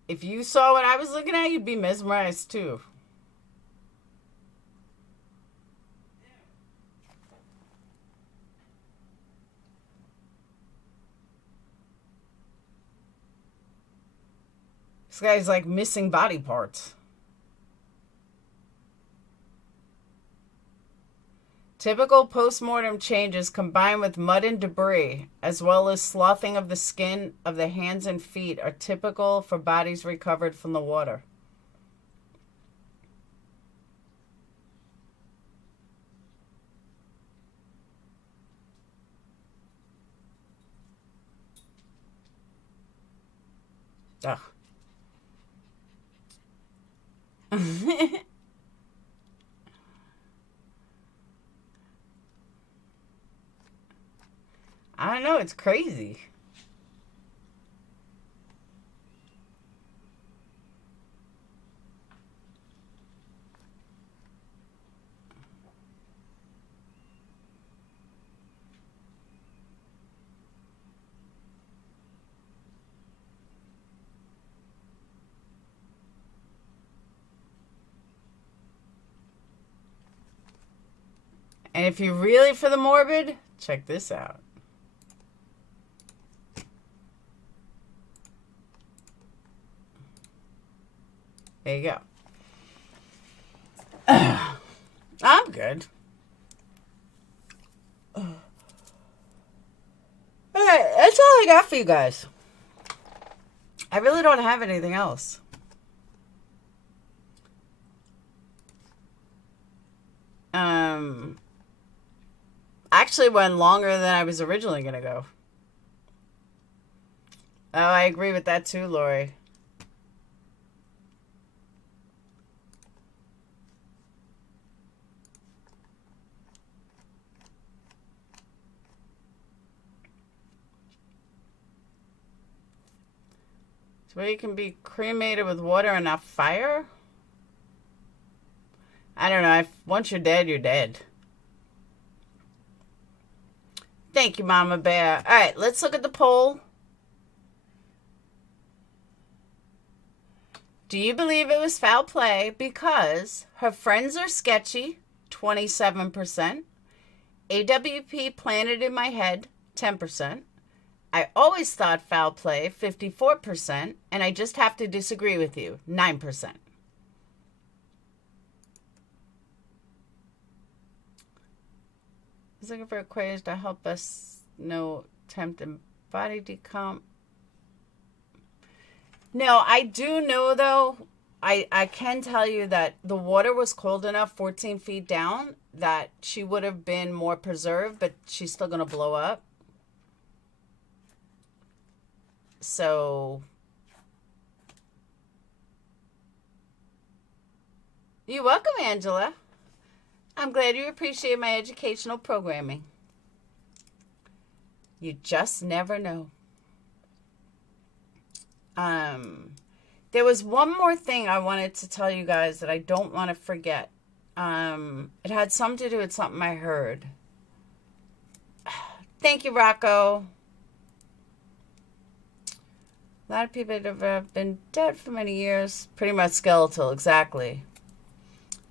If you saw what I was looking at, you'd be mesmerized too. This guy's like missing body parts. Typical postmortem changes combined with mud and debris, as well as sloughing of the skin of the hands and feet, are typical for bodies recovered from the water. Ugh. I don't know, it's crazy. And if you're really for the morbid, check this out. There you go. I'm good. Alright, that's all I got for you guys. I really don't have anything else. Actually went longer than I was originally going to go. Oh, I agree with that too, Lori. So you can be cremated with water and not fire? I don't know. Once you're dead, you're dead. Thank you, Mama Bear. All right, let's look at the poll. Do you believe it was foul play because her friends are sketchy, 27%, AWP planted in my head, 10%, I always thought foul play, 54%, and I just have to disagree with you, 9%. I was looking for equations to help us know temp and body decomp. No, I do know, though, I can tell you that the water was cold enough 14 feet down that she would have been more preserved, but she's still going to blow up. So, you're welcome, Angela. I'm glad you appreciate my educational programming. You just never know. There was one more thing I wanted to tell you guys that I don't want to forget. It had something to do with something I heard. Thank you, Rocco. A lot of people that have been dead for many years. Pretty much skeletal, exactly.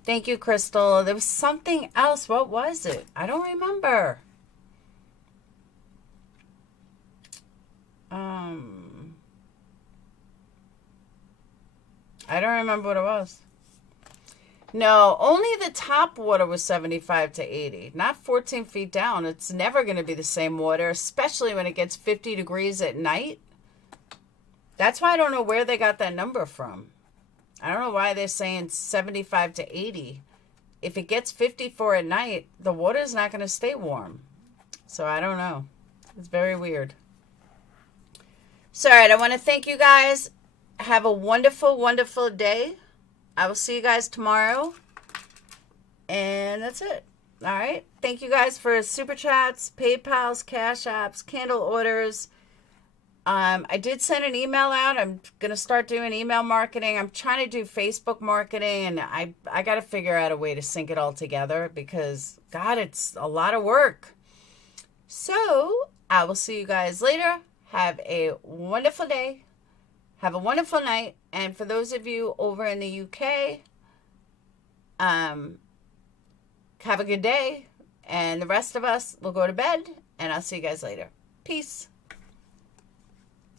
Thank you, Crystal. There was something else. What was it? I don't remember. I don't remember what it was. No, only the top water was 75 to 80, not 14 feet down. It's never going to be the same water, especially when it gets 50 degrees at night. That's why I don't know where they got that number from. I don't know why they're saying 75 to 80. If it gets 54 at night, the water's not going to stay warm. So I don't know. It's very weird. So, all right, I want to thank you guys. Have a wonderful, wonderful day. I will see you guys tomorrow. And that's it. All right. Thank you guys for Super Chats, PayPals, Cash Apps, candle orders. I did send an email out. I'm going to start doing email marketing. I'm trying to do Facebook marketing, and I got to figure out a way to sync it all together because, God, it's a lot of work. So, I will see you guys later. Have a wonderful day. Have a wonderful night. And for those of you over in the UK, have a good day. And the rest of us will go to bed. And I'll see you guys later. Peace.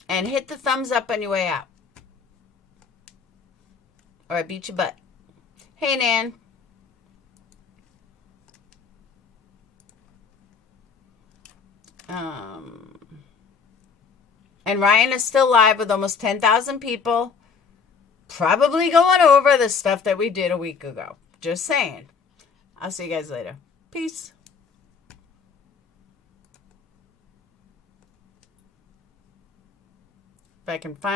And hit the thumbs up on your way out. Or I beat your butt. Hey, Nan. And Ryan is still live with almost 10,000 people. Probably going over the stuff that we did a week ago. Just saying. I'll see you guys later. Peace. If I can find